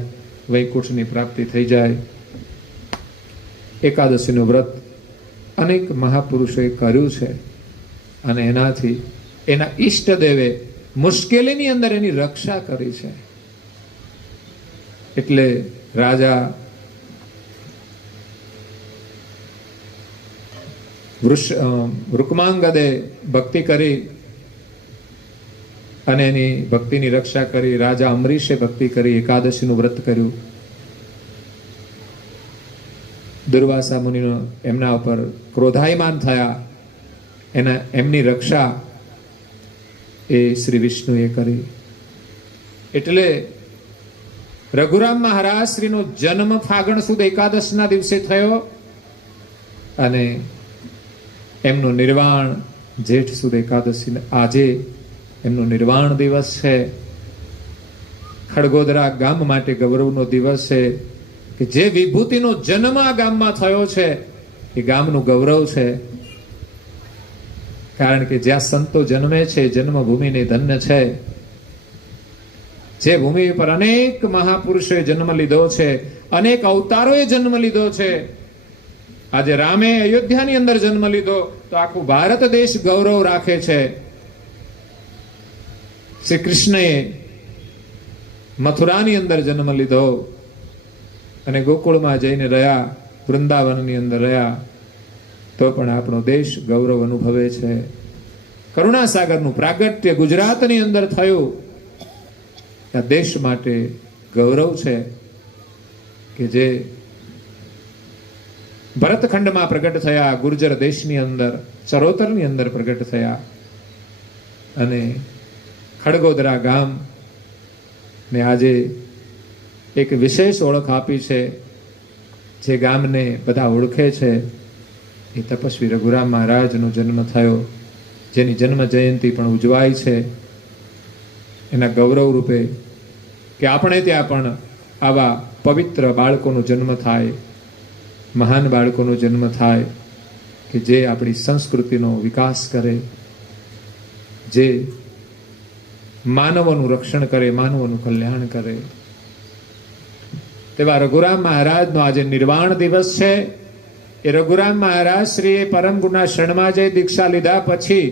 વૈકુંઠની પ્રાપ્તિ થઈ જાય. એકાદશીનું વ્રત અનેક મહાપુરુષોએ કર્યું છે, અને એનાથી એના ઈષ્ટદેવે મુશ્કેલીની અંદર એની રક્ષા કરી છે. એટલે રાજા રૂકમાંગદે ભક્તિ કરી અને એની ભક્તિની રક્ષા કરી. રાજા અમરીશે ભક્તિ કરી, એકાદશીનું વ્રત કર્યું. દુર્વાસા મુનિનો એમના ઉપર ક્રોધાયમાન થયા, એમની રક્ષા એ શ્રી વિષ્ણુએ કરી. એટલે રઘુરામ મહારાજ શ્રીનો જન્મ ફાગણ સુદ એકાદશના દિવસે થયો, અને એમનું નિર્વાણ જેઠ સુદ એકાદશી, આજે એમનો નિર્વાણ દિવસ છે. ખડગોદરા ગામ માટે ગૌરવનો દિવસ છે, કે જે વિભૂતિનો જન્મ આ ગામમાં થયો છે એ ગામનું ગૌરવ છે. કારણ કે જ્યાં સંતો જન્મે છે, જન્મભૂમિને ધન્ય છે. જે ભૂમિ પર અનેક મહાપુરુષોએ જન્મ લીધો છે, અનેક અવતારોએ જન્મ લીધો છે. આજે રામે અયોધ્યાની અંદર જન્મ લીધો તો આખું ભારત દેશ ગૌરવ રાખે છે. શ્રી કૃષ્ણએ મથુરાની અંદર જન્મ લીધો અને ગોકુળમાં જઈને રહ્યા, વૃંદાવનની અંદર રહ્યા, તો પણ આપણો દેશ ગૌરવ અનુભવે છે. કરુણાસાગરનું પ્રાગટ્ય ગુજરાતની અંદર થયું, આ દેશ માટે ગૌરવ છે. કે જે ભરતખંડમાં પ્રગટ થયા, ગુર્જર દેશની અંદર, ચરોતરની અંદર પ્રગટ થયા, અને ખડગોદરા ગામ ને આજે એક વિશેષ ઓળખ આપી છે. જે ગામને બધા ઓળખે છે એ તપસ્વી રઘુરામ મહારાજનો જન્મ થયો, જેની જન્મ જયંતિ પણ ઉજવાય છે. એના ગૌરવ રૂપે કે આપણે ત્યાં પણ આવા પવિત્ર બાળકોનો જન્મ થાય, મહાન બાળકોનો જન્મ થાય, કે જે આપણી સંસ્કૃતિનો વિકાસ કરે, જે માનવોનું રક્ષણ કરે, માનવોનું કલ્યાણ કરે. તેવા રઘુરામ મહારાજનો આજે નિર્વાણ દિવસ છે. એ રઘુરામ મહારાજ શ્રીએ પરમ ગુના શરણમાં જઈ દીક્ષા લીધા પછી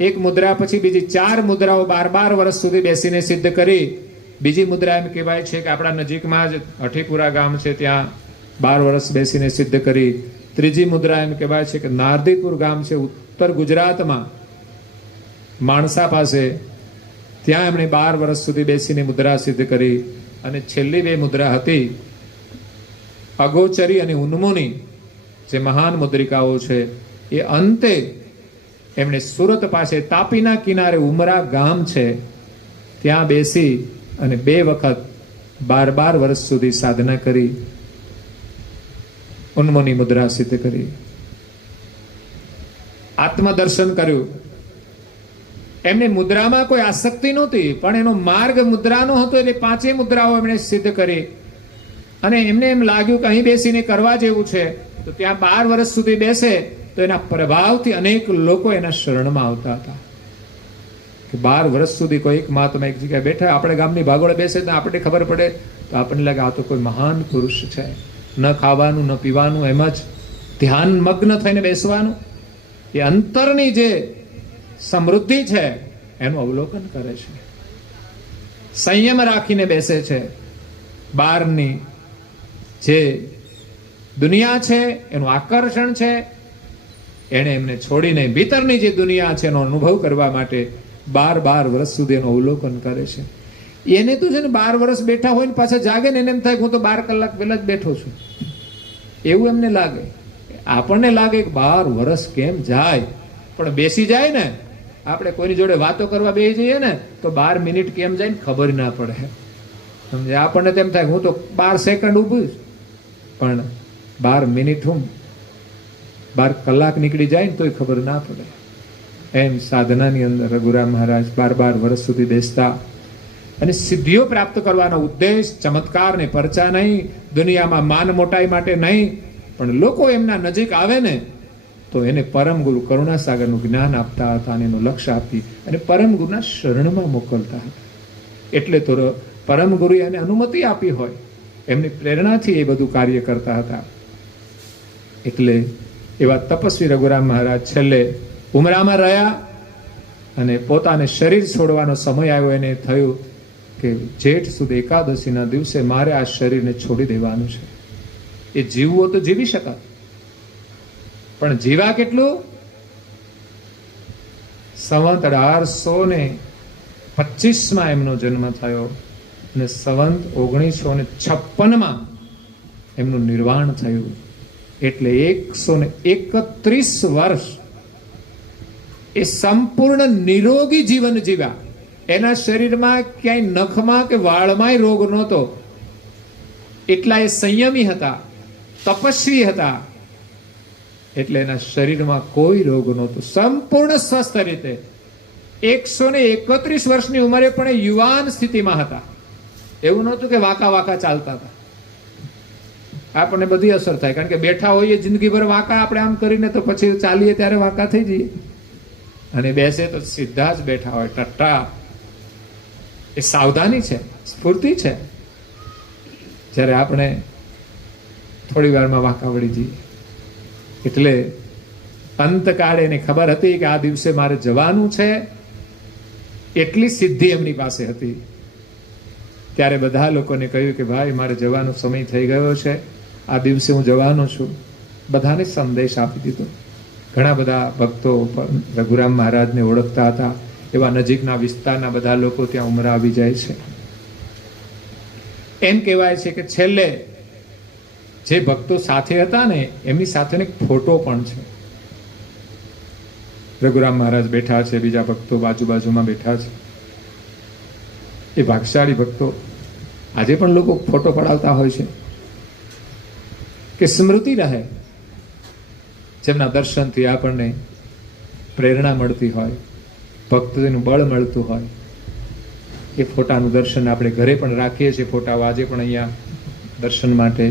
એક મુદ્રા પછી બીજી 4 મુદ્રાઓ 12 વર્ષ સુધી બેસીને સિદ્ધ કરી. બીજી મુદ્રા એમ કહેવાય છે કે આપણા નજીકમાં જ અઠીપુરા ગામ છે, ત્યાં 12 વર્ષ બેસીને સિદ્ધ કરી. ત્રીજી મુદ્રા એમ કહેવાય છે કે નારદીપુર ગામ છે ઉત્તર ગુજરાતમાં, માણસા પાસે, ત્યાં એમણે 12 વર્ષ સુધી બેસીને મુદ્રા સિદ્ધ કરી. અને છેલ્લી 2 મુદ્રા હતી અગોચરી અને ઉન્મુનિ જે મહાન મુદ્રિકાઓ છે, એ અંતે એમણે સુરત પાસે તાપીના કિનારે ઉમરા ગામ છે, ત્યાં બેસી અને 2 વખત 12 વર્ષ સુધી સાધના કરી, ઉન્મુનિ મુદ્રા સિદ્ધ કરી, આત્મદર્શન કર્યું. એમને મુદ્રામાં કોઈ આસક્તિ નહોતી, પણ એનો માર્ગ મુદ્રાનો હતો, એટલે 5 મુદ્રાઓ એમણે સિદ્ધ કરી. અને એમને એમ લાગ્યું કે અહીં બેસીને કરવા જેવું છે, તો ત્યાં 12 વર્ષ સુધી બેસે તો એના પ્રભાવથી અનેક લોકો એના શરણમાં આવતા હતા. કે 12 વર્ષ સુધી કોઈ એક મહાત્મા એક જગ્યાએ બેઠા, આપણે ગામની ભાગોળે બેસે તો આપણને ખબર પડે, તો આપણને લાગે આ તો કોઈ મહાન પુરુષ છે. ન ખાવાનું ન પીવાનું, એમ જ ધ્યાન મગ્ન થઈને બેસવાનું. એ અંતરની જે સમૃદ્ધિ છે એનું અવલોકન કરે છે, સંયમ રાખીને બેસે છે. બહારની જે દુનિયા છે એનું આકર્ષણ છે, એને એમને છોડીને ભીતરની જે દુનિયા છે એનો અનુભવ કરવા માટે 12 વર્ષ સુધી એનું અવલોકન કરે છે. એને તો છે ને 12 વર્ષ બેઠા હોય ને પાછા જાગે ને એને એમ થાય હું તો 12 કલાક પહેલા જ બેઠો છું, એવું એમને લાગે. આપણને લાગે કે 12 વર્ષ કેમ જાય, પણ બેસી જાય ને, આપણે કોઈની જોડે વાતો કરવા બેસી જઈએ ને તો 12 મિનિટ કેમ જાય ને ખબર ના પડે. સમજે, આપણને તેમ થાય હું તો 12 સેકન્ડ ઊભું છું, પણ 12 મિનિટ હું 12 કલાક નીકળી જાય ને તોય ખબર ના પડે. એમ સાધનાની અંદર રઘુરામ મહારાજ 12 વર્ષ સુધી બેસતા અને સિદ્ધિઓ પ્રાપ્ત કરવાનો ઉદ્દેશ ચમત્કાર ને પરચા નહીં, દુનિયામાં માન મોટાઈ માટે નહીં, પણ લોકો એમના નજીક આવે ને તો એને પરમ ગુરુ કરુણાસાગરનું જ્ઞાન આપતા હતા અને એનું લક્ષ્ય આપી અને પરમ ગુરુના શરણમાં મોકલતા હતા. એટલે તો પરમ ગુરુએ એને અનુમતિ આપી હોય, એમની પ્રેરણાથી એ બધું કાર્ય કરતા હતા. એટલે એવા તપસ્વી રઘુરામ મહારાજ છેલ્લે ઉમરામાં રહ્યા અને પોતાને શરીર છોડવાનો સમય આવ્યો. એને થયું કે જેઠ સુદ એકાદશીના દિવસે મારે આ શરીરને છોડી દેવાનું છે. એ જીવવો તો જીવી શકાય, પણ જીવા કેટલું? સંવંત 1825 એમનો જન્મ થયો અને સંવંત 1956 એમનું નિર્વાણ થયું. એટલે 131 વર્ષ એ સંપૂર્ણ નિરોગી જીવન જીવ્યા. એના શરીરમાં ક્યાંય નખમાં કે વાળમાંય રોગ નહોતો. એટલા એ સંયમી હતા, તપસ્વી હતા, એટલે એના શરીરમાં કોઈ રોગ નહોતો. સંપૂર્ણ સ્વસ્થ રીતે 131 વર્ષની ઉંમરે પણ એ યુવાન સ્થિતિમાં હતા. એવું નહોતું કે વાંકા વાંકા ચાલતા હતા. આપણને બધી અસર થાય, કારણ કે બેઠા હોઈએ જિંદગીભર વાંકા આપણે આમ કરીને તો પછી ચાલીએ ત્યારે વાંકા થઈ જઈએ, અને બેસે તો સીધા જ બેઠા હોય ટટ્ટા. એ સાવધાની છે, સ્ફૂર્તિ છે. જ્યારે આપણે થોડી વારમાં વાંકા વળી જઈએ. એટલે અંતકાળે એને ખબર હતી કે આ દિવસે મારે જવાનું છે, એટલી સિદ્ધિ એમની પાસે હતી. ત્યારે બધા લોકોને કહ્યું કે ભાઈ મારે જવાનો સમય થઈ ગયો છે, આ દિવસે હું જવાનો છું. બધાને સંદેશ આપી દીધો. ઘણા બધા ભક્તો રઘુરામ મહારાજને ઓળખતા હતા, એવા નજીકના વિસ્તારના બધા લોકો ત્યાં ઉમરા આવી જાય છે. એમ કહેવાય છે કે છેલ્લે જે ભક્તો સાથે હતા ને એમની સાથે એક ફોટો પણ છે. રઘુરામ મહારાજ બેઠા છે, બીજા ભક્તો બાજુમાં બેઠા છે. એ ભાગશાળી ભક્તો આજે પણ લોકો ફોટો પડાવતા હોય છે કે સ્મૃતિ રહે, જેમના દર્શનથી આપણને પ્રેરણા મળતી હોય, ભક્તિનું બળ મળતું હોય. એ ફોટાનું દર્શન આપણે ઘરે પણ રાખીએ છીએ. ફોટાઓ આજે પણ અહીંયા દર્શન માટે,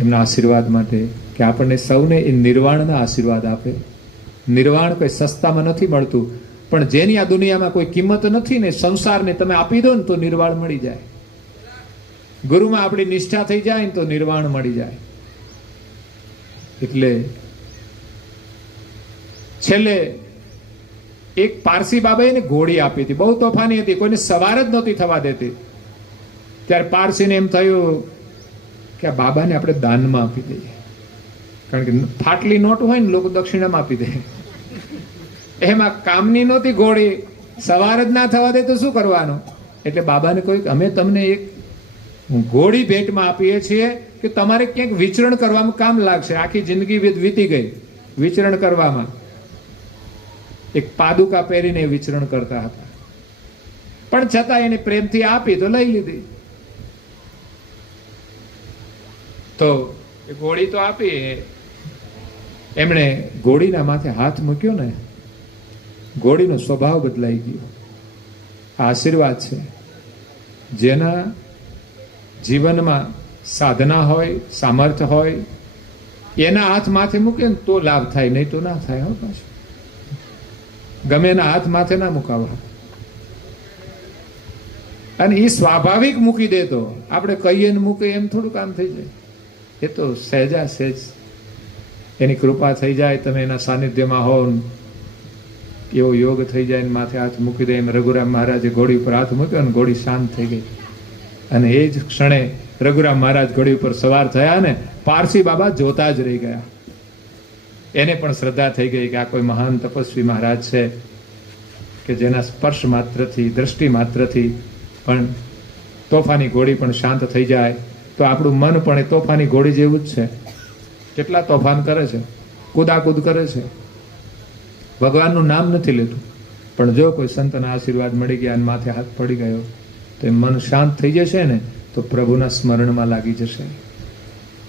એમના આશીર્વાદ માટે, કે આપણને સૌને એ નિર્વાણના આશીર્વાદ આપે. નિર્વાણ કોઈ સસ્તામાં નથી મળતું, પણ જેની આ દુનિયામાં કોઈ કિંમત નથી ને, સંસારને તમે આપી દો ને તો નિર્વાણ મળી જાય. ગુરુમાં આપણી નિષ્ઠા થઈ જાય ને તો નિર્વાણ મળી જાય. એટલે છેલ્લે એક પારસી બાબાએ એને ઘોડી આપી હતી, બહુ તોફાની હતી, કોઈને સવાર જ નહોતી થવા દેતી. ત્યારે પારસીને એમ થયું કે આ બાબાને આપણે દાનમાં આપી દઈએ, કારણ કે ફાટલી નોટ હોય ને લોકો દક્ષિણામાં આપી દે. એમાં કામની નહોતી ઘોડી, સવાર જ ના થવા દે તો શું કરવાનું? એટલે બાબાને કહ્યું કે અમે તમને એક ઘોડી ભેટમાં આપીએ છીએ કે કે તમારે ક્યાંક વિચરણ કરવામાં કામ લાગશે. આખી જિંદગી વીતી ગઈ વિચરણ કરવામાં. એક પાદુકા પહેરીને વિચરણ કરતા હતા, પણ છતાં એને પ્રેમથી આપી તો લઈ લીધી. તો એ ઘોડી તો આપી, એમણે ઘોડીના માથે હાથ મૂક્યો ને, ઘોડીનો સ્વભાવ બદલાઈ ગયો. આ આશીર્વાદ છે. જેના જીવનમાં સાધના હોય, સામર્થ્ય હોય, એના હાથ માથે મૂકે ને તો લાભ થાય, નહીં તો ના થાય. હો પાછું ગમે એના હાથ માથે ના મુકાવા. અને એ સ્વાભાવિક મૂકી દે તો આપણે કહીએ ને મૂકે એમ થોડું કામ થઈ જાય. એ તો સહેજા સહેજ એની કૃપા થઈ જાય, તમે એના સાનિધ્યમાં હો, એવો યોગ થઈ જાય ને માથે હાથ મૂકી દે. એમ રઘુરામ મહારાજે ઘોડી ઉપર હાથ મૂક્યો ને ઘોડી શાંત થઈ ગઈ. અને એ જ ક્ષણે રઘુરામ મહારાજ ઘોડી ઉપર સવાર થયા ને પારસી બાબા જોતા જ રહી ગયા. એને પણ શ્રદ્ધા થઈ ગઈ કે આ કોઈ મહાન તપસ્વી મહારાજ છે કે જેના સ્પર્શ માત્રથી, દ્રષ્ટિ માત્રથી પણ તોફાની ઘોડી પણ શાંત થઈ જાય. તો આપણું મન પણ એ તોફાની ઘોડી જેવું જ છે. કેટલા તોફાન કરે છે, કૂદાકૂદ કરે છે, ભગવાનનું નામ નથી લેતું. પણ જો કોઈ સંતના આશીર્વાદ મળી ગયા અને માથે હાથ પડી ગયો તો મન શાંત થઈ જશે ને તો પ્રભુના સ્મરણમાં લાગી જશે.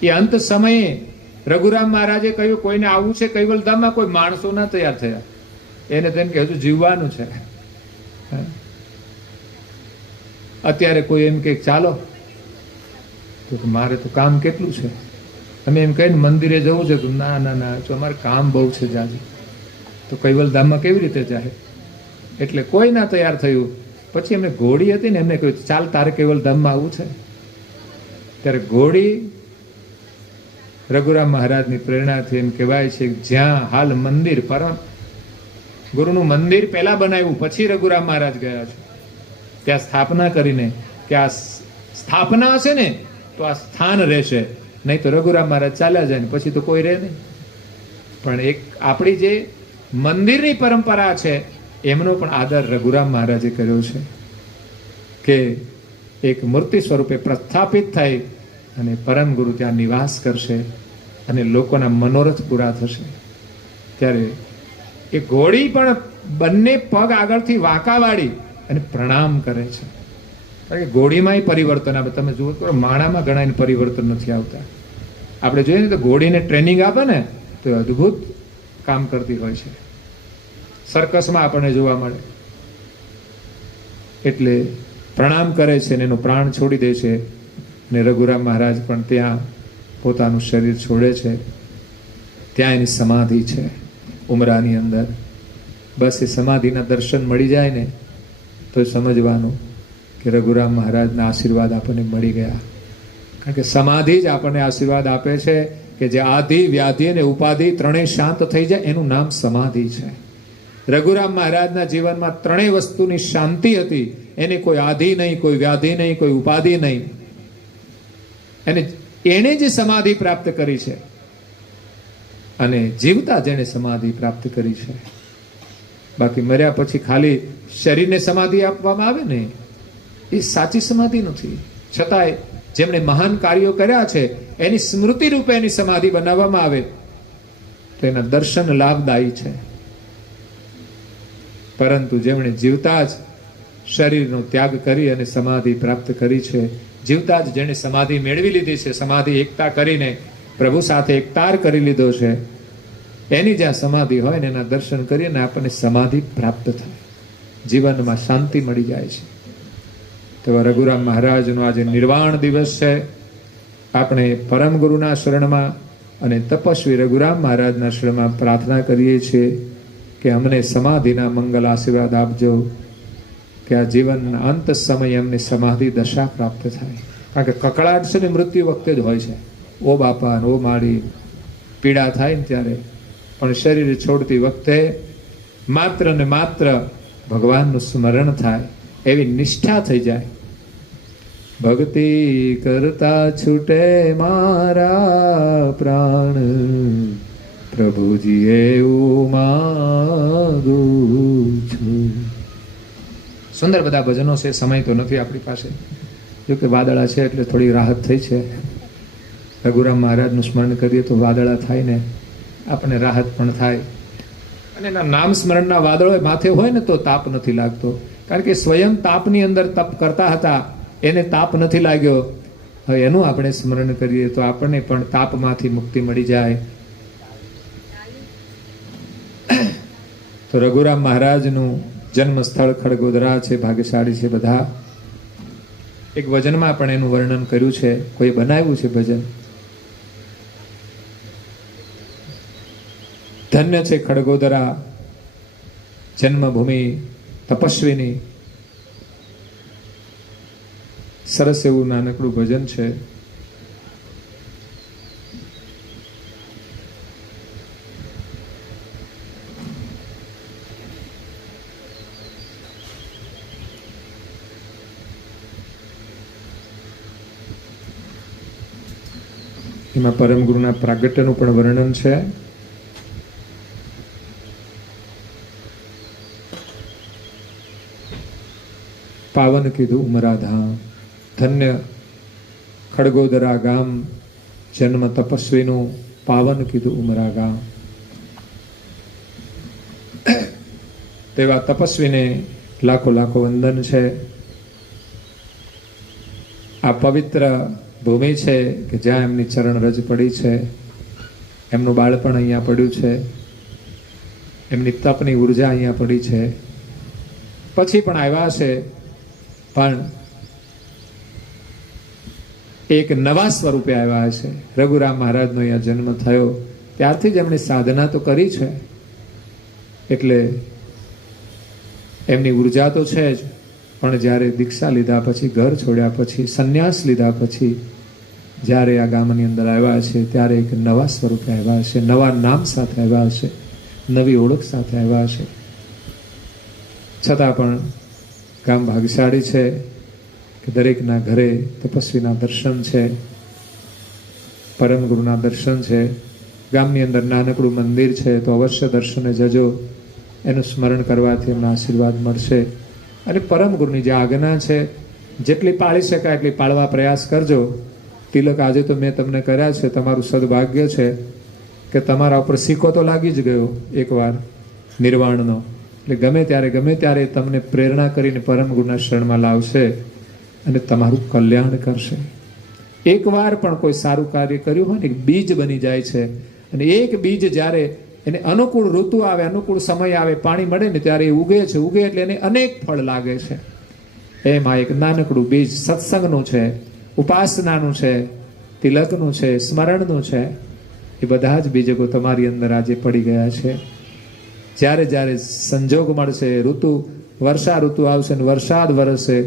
એ અંત સમયે રઘુરામ મહારાજે કહ્યું કોઈને આવવું છે કૈવલધામમાં, કોઈ માણસો ના તૈયાર થયા. એને તેમ કે હજુ જીવવાનું છે. અત્યારે કોઈ એમ કે ચાલો, તો મારે તો કામ કેટલું છે. તમે એમ કહીને મંદિરે જવું છે તો ના ના ના, તો અમારે કામ બહુ છે જાજુ, તો કૈવલધામમાં કેવી રીતે જાય? એટલે કોઈ ના તૈયાર થયું. પછી એમને ઘોડી હતી ને, એમને કહ્યું ચાલ તારે કૈવલધામમાં આવવું છે. ત્યારે ઘોડી રઘુરામ મહારાજની પ્રેરણાથી એમ કહેવાય છે જ્યાં હાલ મંદિર, પરમ ગુરુનું મંદિર પહેલા બનાવ્યું, પછી રઘુરામ મહારાજ ગયા છે ત્યાં સ્થાપના કરીને કે આ સ્થાપના હશે ને તો આ સ્થાન રહેશે, નહીં તો રઘુરામ મહારાજ ચાલ્યા જાય ને પછી તો કોઈ રહે નહીં. પણ એક આપણી જે મંદિરની પરંપરા છે એમનો પણ આદર રઘુરામ મહારાજે કર્યો છે કે એક મૂર્તિ સ્વરૂપે પ્રસ્થાપિત થઈ અને પરમ ગુરુ ત્યાં નિવાસ કરશે અને લોકોના મનોરથ પૂરા થશે. ત્યારે એ ઘોડી પણ બંને પગ આગળથી વાંકા વાળી અને પ્રણામ કરે છે. કારણ કે ઘોડીમાંય પરિવર્તન આવે. તમે જુઓ તો માણામાં ઘણા પરિવર્તન નથી આવતા. આપણે જોઈએ ને તો ઘોડીને ટ્રેનિંગ આપે ને તો એ અદ્ભુત કામ કરતી હોય છે. સર્કસમાં આપણને જોવા મળે. એટલે પ્રણામ કરે છે ને એનો પ્રાણ છોડી દે છે. ને રઘુરામ મહારાજ પણ ત્યાં પોતાનું શરીર છોડે છે. ત્યાં એની સમાધિ છે ઉમરાની અંદર. બસ એ સમાધિના દર્શન મળી જાય ને તો સમજવાનું કે રઘુરામ મહારાજના આશીર્વાદ આપણને મળી ગયા. કારણ કે સમાધિ જ આપણને આશીર્વાદ આપે છે કે જે આધિ, વ્યાધિ અને ઉપાધિ ત્રણેય શાંત થઈ જાય એનું નામ સમાધિ છે. રઘુરામ મહારાજના જીવનમાં ત્રણેય વસ્તુની શાંતિ હતી. એને કોઈ આધિ નહીં, કોઈ વ્યાધિ નહીં, કોઈ ઉપાધિ નહીં. અને એણે જે સમાધિ પ્રાપ્ત કરી છે અને જીવતા જેણે સમાધિ પ્રાપ્ત કરી છે. બાકી મર્યા પછી ખાલી શરીરને સમાધિ આપવામાં આવે ને એ સાચી સમાધિ નથી. છતાંય જેમણે મહાન કાર્યો કર્યા છે એની સ્મૃતિ રૂપે એની સમાધિ બનાવવામાં આવે તો એના દર્શન લાભદાયી છે. પરંતુ જેમણે જીવતા જ શરીરનો ત્યાગ કરી અને સમાધિ પ્રાપ્ત કરી છે, જીવતા જ જેણે સમાધિ મેળવી લીધી છે, સમાધિ એકતા કરીને પ્રભુ સાથે એકતાર કરી લીધો છે, એની જ્યાં સમાધિ હોય ને એના દર્શન કરીને આપણને સમાધિ પ્રાપ્ત થાય, જીવનમાં શાંતિ મળી જાય છે. તો રઘુરામ મહારાજનો આજે નિર્વાણ દિવસ છે. આપણે પરમ ગુરુના શરણમાં અને તપસ્વી રઘુરામ મહારાજના શરણમાં પ્રાર્થના કરીએ છીએ કે અમને સમાધિના મંગલ આશીર્વાદ આપજો, કે આ જીવનના અંત સમયે અમને સમાધિ દશા પ્રાપ્ત થાય. કારણ કે કકળાટ છે ને મૃત્યુ વખતે જ હોય છે. ઓ બાપા, ઓ મારી, પીડા થાય ને ત્યારે. પણ શરીર છોડતી વખતે માત્ર ને માત્ર ભગવાનનું સ્મરણ થાય, એવી નિષ્ઠા થઈ જાય. ભક્તિ કરતા છૂટે મારા પ્રાણ, પ્રભુજી એવું માગું છું. સુંદર બધા ભજનો છે. સમય તો નથી આપણી પાસે, જો કે વાદળા છે એટલે થોડી રાહત થઈ છે. રઘુરામ મહારાજનું સ્મરણ કરીએ તો વાદળા થાય ને આપણને રાહત પણ થાય. અને એના નામ સ્મરણના વાદળો માથે હોય ને તો તાપ નથી લાગતો, કારણ કે સ્વયં તાપની અંદર તપ કરતા હતા, એને તાપ નથી લાગ્યો. હવે એનું આપણે સ્મરણ કરીએ તો આપણને પણ તાપમાંથી મુક્તિ મળી જાય. તો રઘુરામ મહારાજનું જન્મ સ્થળ ખડગોદરા છે, ભાગ્યશાળી છે બધા. એક ભજનમાં પણ એનું વર્ણન કર્યું છે, કોઈ બનાવ્યું છે ભજન. ધન્ય છે ખડગોદરા જન્મભૂમિ તપસ્વીની. સરસ એવું નાનકડું ભજન છે. એમાં પરમ ગુરુના પ્રાગટ્યનું પણ વર્ણન છે. પાવન કીધું ઉમરાધામ, ધન્ય ખડગોદરા ગામ, જન્મ તપસ્વીનું પાવન કીધું ઉમરા ગામ. તેવા તપસ્વીને લાખો લાખો વંદન છે. આ પવિત્ર ભૂમિ છે કે જ્યાં એમની ચરણ રજ પડી છે. એમનું બાળપણ અહીંયા પડ્યું છે, એમની તપની ઉર્જા અહીંયા પડી છે. પછી પણ આવ્યા છે, પણ એક નવા સ્વરૂપે આવ્યા છે. રઘુરામ મહારાજનો અહીંયા જન્મ થયો ત્યારથી જ એમણે સાધના તો કરી છે, એટલે એમની ઉર્જા તો છે જ. પણ જ્યારે દીક્ષા લીધા પછી, ઘર છોડ્યા પછી, સંન્યાસ લીધા પછી જ્યારે આ ગામની અંદર આવ્યા છે ત્યારે એક નવા સ્વરૂપે આવ્યા છે, નવા નામ સાથે આવ્યા છે, નવી ઓળખ સાથે આવ્યા છે. છતાં પણ ગામ ભાગ્યશાળી છે કે દરેકના ઘરે તપસ્વીના દર્શન છે, પરમ ગુરુના દર્શન છે. ગામની અંદર નાનકડું મંદિર છે તો અવશ્ય દર્શને જજો. એનું સ્મરણ કરવાથી એમના આશીર્વાદ મળશે. અને પરમ ગુરુની જે આજ્ઞા છે જેટલી પાળી શકાય એટલી પાળવા પ્રયાસ કરજો. તિલક આજે તો મેં તમને કર્યા છે, તમારું સદભાગ્ય છે કે તમારા ઉપર સિક્કો તો લાગી જ ગયો એકવાર નિર્વાણનો. એટલે ગમે ત્યારે તમને પ્રેરણા કરીને પરમ ગુરુના શરણમાં લાવશે અને તમારું કલ્યાણ કરશે. એકવાર પણ કોઈ સારું કાર્ય કર્યું હોય ને, બીજ બની જાય છે. અને એક બીજ જ્યારે એને અનુકૂળ ઋતુ આવે, અનુકૂળ સમય આવે, પાણી મળે ને ત્યારે એ ઉગે છે. ઉગે એટલે એને અનેક ફળ લાગે છે. એમાં એક નાનકડું બીજ સત્સંગનું છે, ઉપાસનાનું છે, તિલકનું છે, સ્મરણનું છે. એ બધા જ બીજકો તમારી અંદર આજે પડી ગયા છે. જ્યારે સંજોગ મળશે, ઋતુ વર્ષા ઋતુ આવશે ને વરસાદ વરસશે,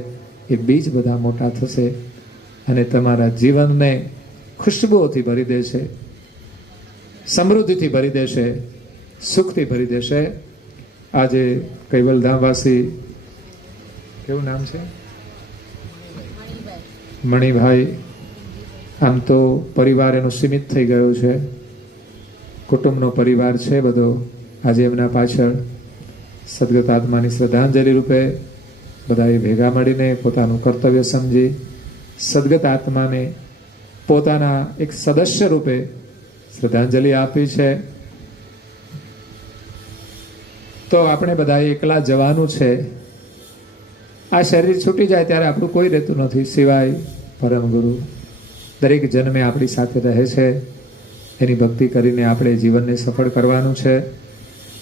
એ બીજ બધા મોટા થશે અને તમારા જીવનને ખુશ્બુઓથી ભરી દેશે, સમૃદ્ધિથી ભરી દેશે, સુખથી ભરી દેશે. આજે કૈવલધામવાસી, કેવું નામ છે? મણિભાઈ. આમ તો પરિવાર એનો સીમિત થઈ ગયો છે, કુટુંબનો પરિવાર છે બધો. આજે એમના પાછળ સદગત આત્માની શ્રદ્ધાંજલિ રૂપે બધાએ ભેગા મળીને પોતાનું કર્તવ્ય સમજી સદગત આત્માને પોતાના એક સદસ્ય રૂપે શ્રદ્ધાંજલિ આપી છે. તો આપણે બધાએ એકલા જવાનું છે. આ શરીર છૂટી જાય ત્યારે આપણું કોઈ રહેતું નથી સિવાય પરમ ગુરુ. દરેક જન્મે આપણી સાથે રહે છે. એની ભક્તિ કરીને આપણે જીવનને સફળ કરવાનું છે.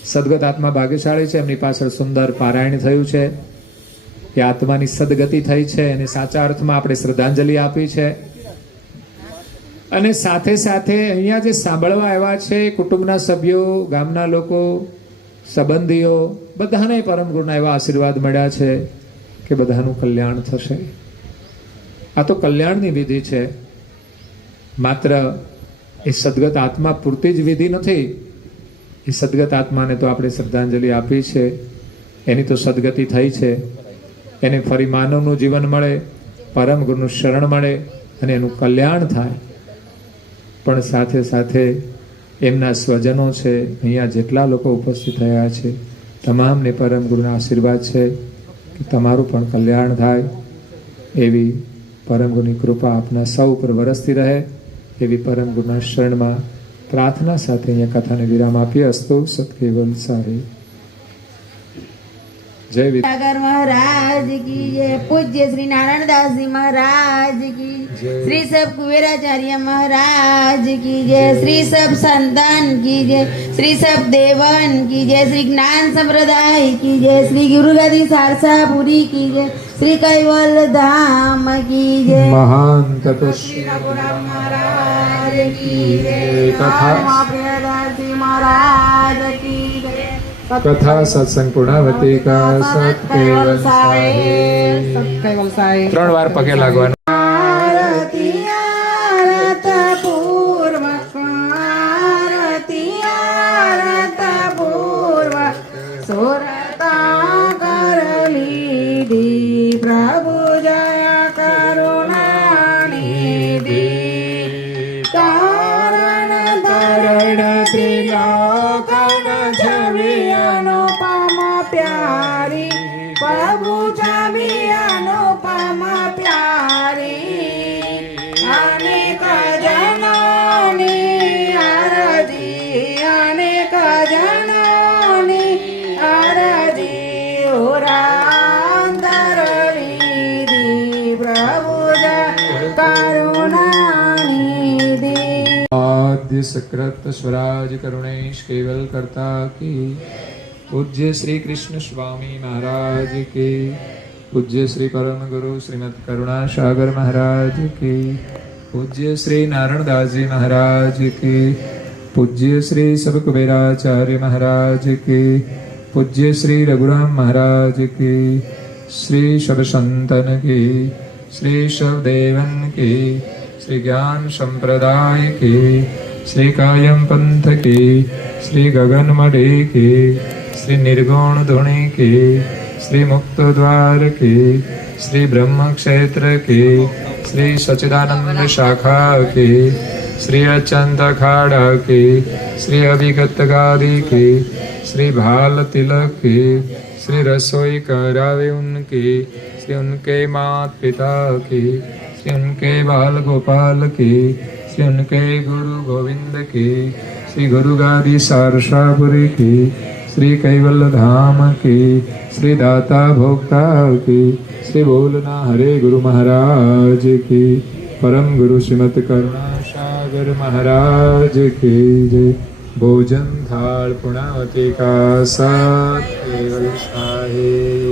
સદગત આત્મા ભાગ્યશાળી છે, એમની પાછળ સુંદર પારાયણ થયું છે. એ આત્માની સદગતિ થઈ છે અને સાચા અર્થમાં આપણે શ્રદ્ધાંજલિ આપી છે. અને સાથે સાથે અહીંયા જે સાંભળવા આવ્યા છે કુટુંબના સભ્યો, ગામના લોકો, સંબંધીઓ, બધાને પરમ ગુરુના એવા આશીર્વાદ મળ્યા છે કે બધાનું કલ્યાણ થશે. આ તો કલ્યાણની વિધિ છે. માત્ર એ સદગત આત્મા પૂરતી જ વિધિ નથી. એ સદગત આત્માને તો આપણે શ્રદ્ધાંજલિ આપી છે, એની તો સદગતિ થઈ છે. એને ફરી માનવનું જીવન મળે, પરમ ગુરુનું શરણ મળે અને એનું કલ્યાણ થાય. પણ સાથે સાથે એમના સ્વજનો છે, અહીંયા જેટલા લોકો ઉપસ્થિત થયા છે, તમામને પરમ ગુરુના આશીર્વાદ છે કે તમારું પણ કલ્યાણ થાય. એવી પરમ ગુરુની કૃપા આપના સૌ ઉપર વરસતી રહે. એવી પરમ ગુરુના શરણમાં પ્રાર્થના સાથે અહીંયા કથાને વિરામ આપીએ. અસ્તુ સત્કેવલ સાહી. જય સાગર મહારાજ કી જય. પૂજ્ય શ્રી નારાયણદાસજી મહારાજ કી જય. શ્રી સબ કુબેરાચાર્ય મહારાજ કી જય. શ્રી સબ સંતાન કી જય. શ્રી સબ દેવન કી જય. શ્રી જ્ઞાન સંપ્રદાય કી જય. શ્રી ગુરુગાદી સારસાપુરી કી જય. શ્રી કૈવલ ધામ કી જય. મહાન તપસ્વી મહારાજ કી જય. તથા પ્રિયદાસજી મહારાજ કી જય. કથા સત્સંગ પૂર્ણાવતી કા સત્કેવલ સાહી. સત્કેવલ સાહી. 3 વાર પગે લાગવાનું. આરતી આરત પૂર્વક, આરતી આરત પૂર્વક, સુરતા કર લીધી પ્રભુ જય કરુણાનિધિ. કારણ ધરણ ત્રિલોકન છવી અનુપમ પ્યારી, પ્રભુ છવી અનુપમ પ્યારી. અનેક જનોની અરજી, અનેક જનોની અરજી, ઉરાંતર લીધી પ્રભુ કરુણાનિધિ. आद्य सकृत स्वराज करुणेश केवल करता की. पूज्य श्री कृष्ण स्वामी महाराज की. पूज्य श्री परम गुरु श्रीमद करुणा सागर महाराज की. पूज्य श्री नारायणदास जी महाराज की. पूज्य श्री सब कुबेराचार्य महाराज की. पूज्य श्री रघुराम महाराज की. श्री शब संतन की. श्री शब देवन की. श्री ज्ञान संप्रदाय की. श्री कायम पंथ की. श्री गगन मणि की. श्री निर्गुण धुनि की. श्री मुक्त द्वार की. श्री ब्रह्म क्षेत्र की. श्री सच्चिदानंद शाखा की. श्री अचंत अखाड़ा की. श्री अभिगत गादी की. श्री भाल तिलक की. श्री रसोई करावे उनकी. श्री उनके मात पिता की. श्री उनके बाल गोपाल की. श्री उनके गुरु गोविंद की. श्री गुरु गादी सारसापुरी की. श्री कैवल धाम की. श्री दाता भोक्ता की. श्री बोलना हरे गुरु महाराज की. परम गुरु श्रीमद करुणा सागर महाराज की जय. भोजन थाल पुणावती का सत केवल साहे.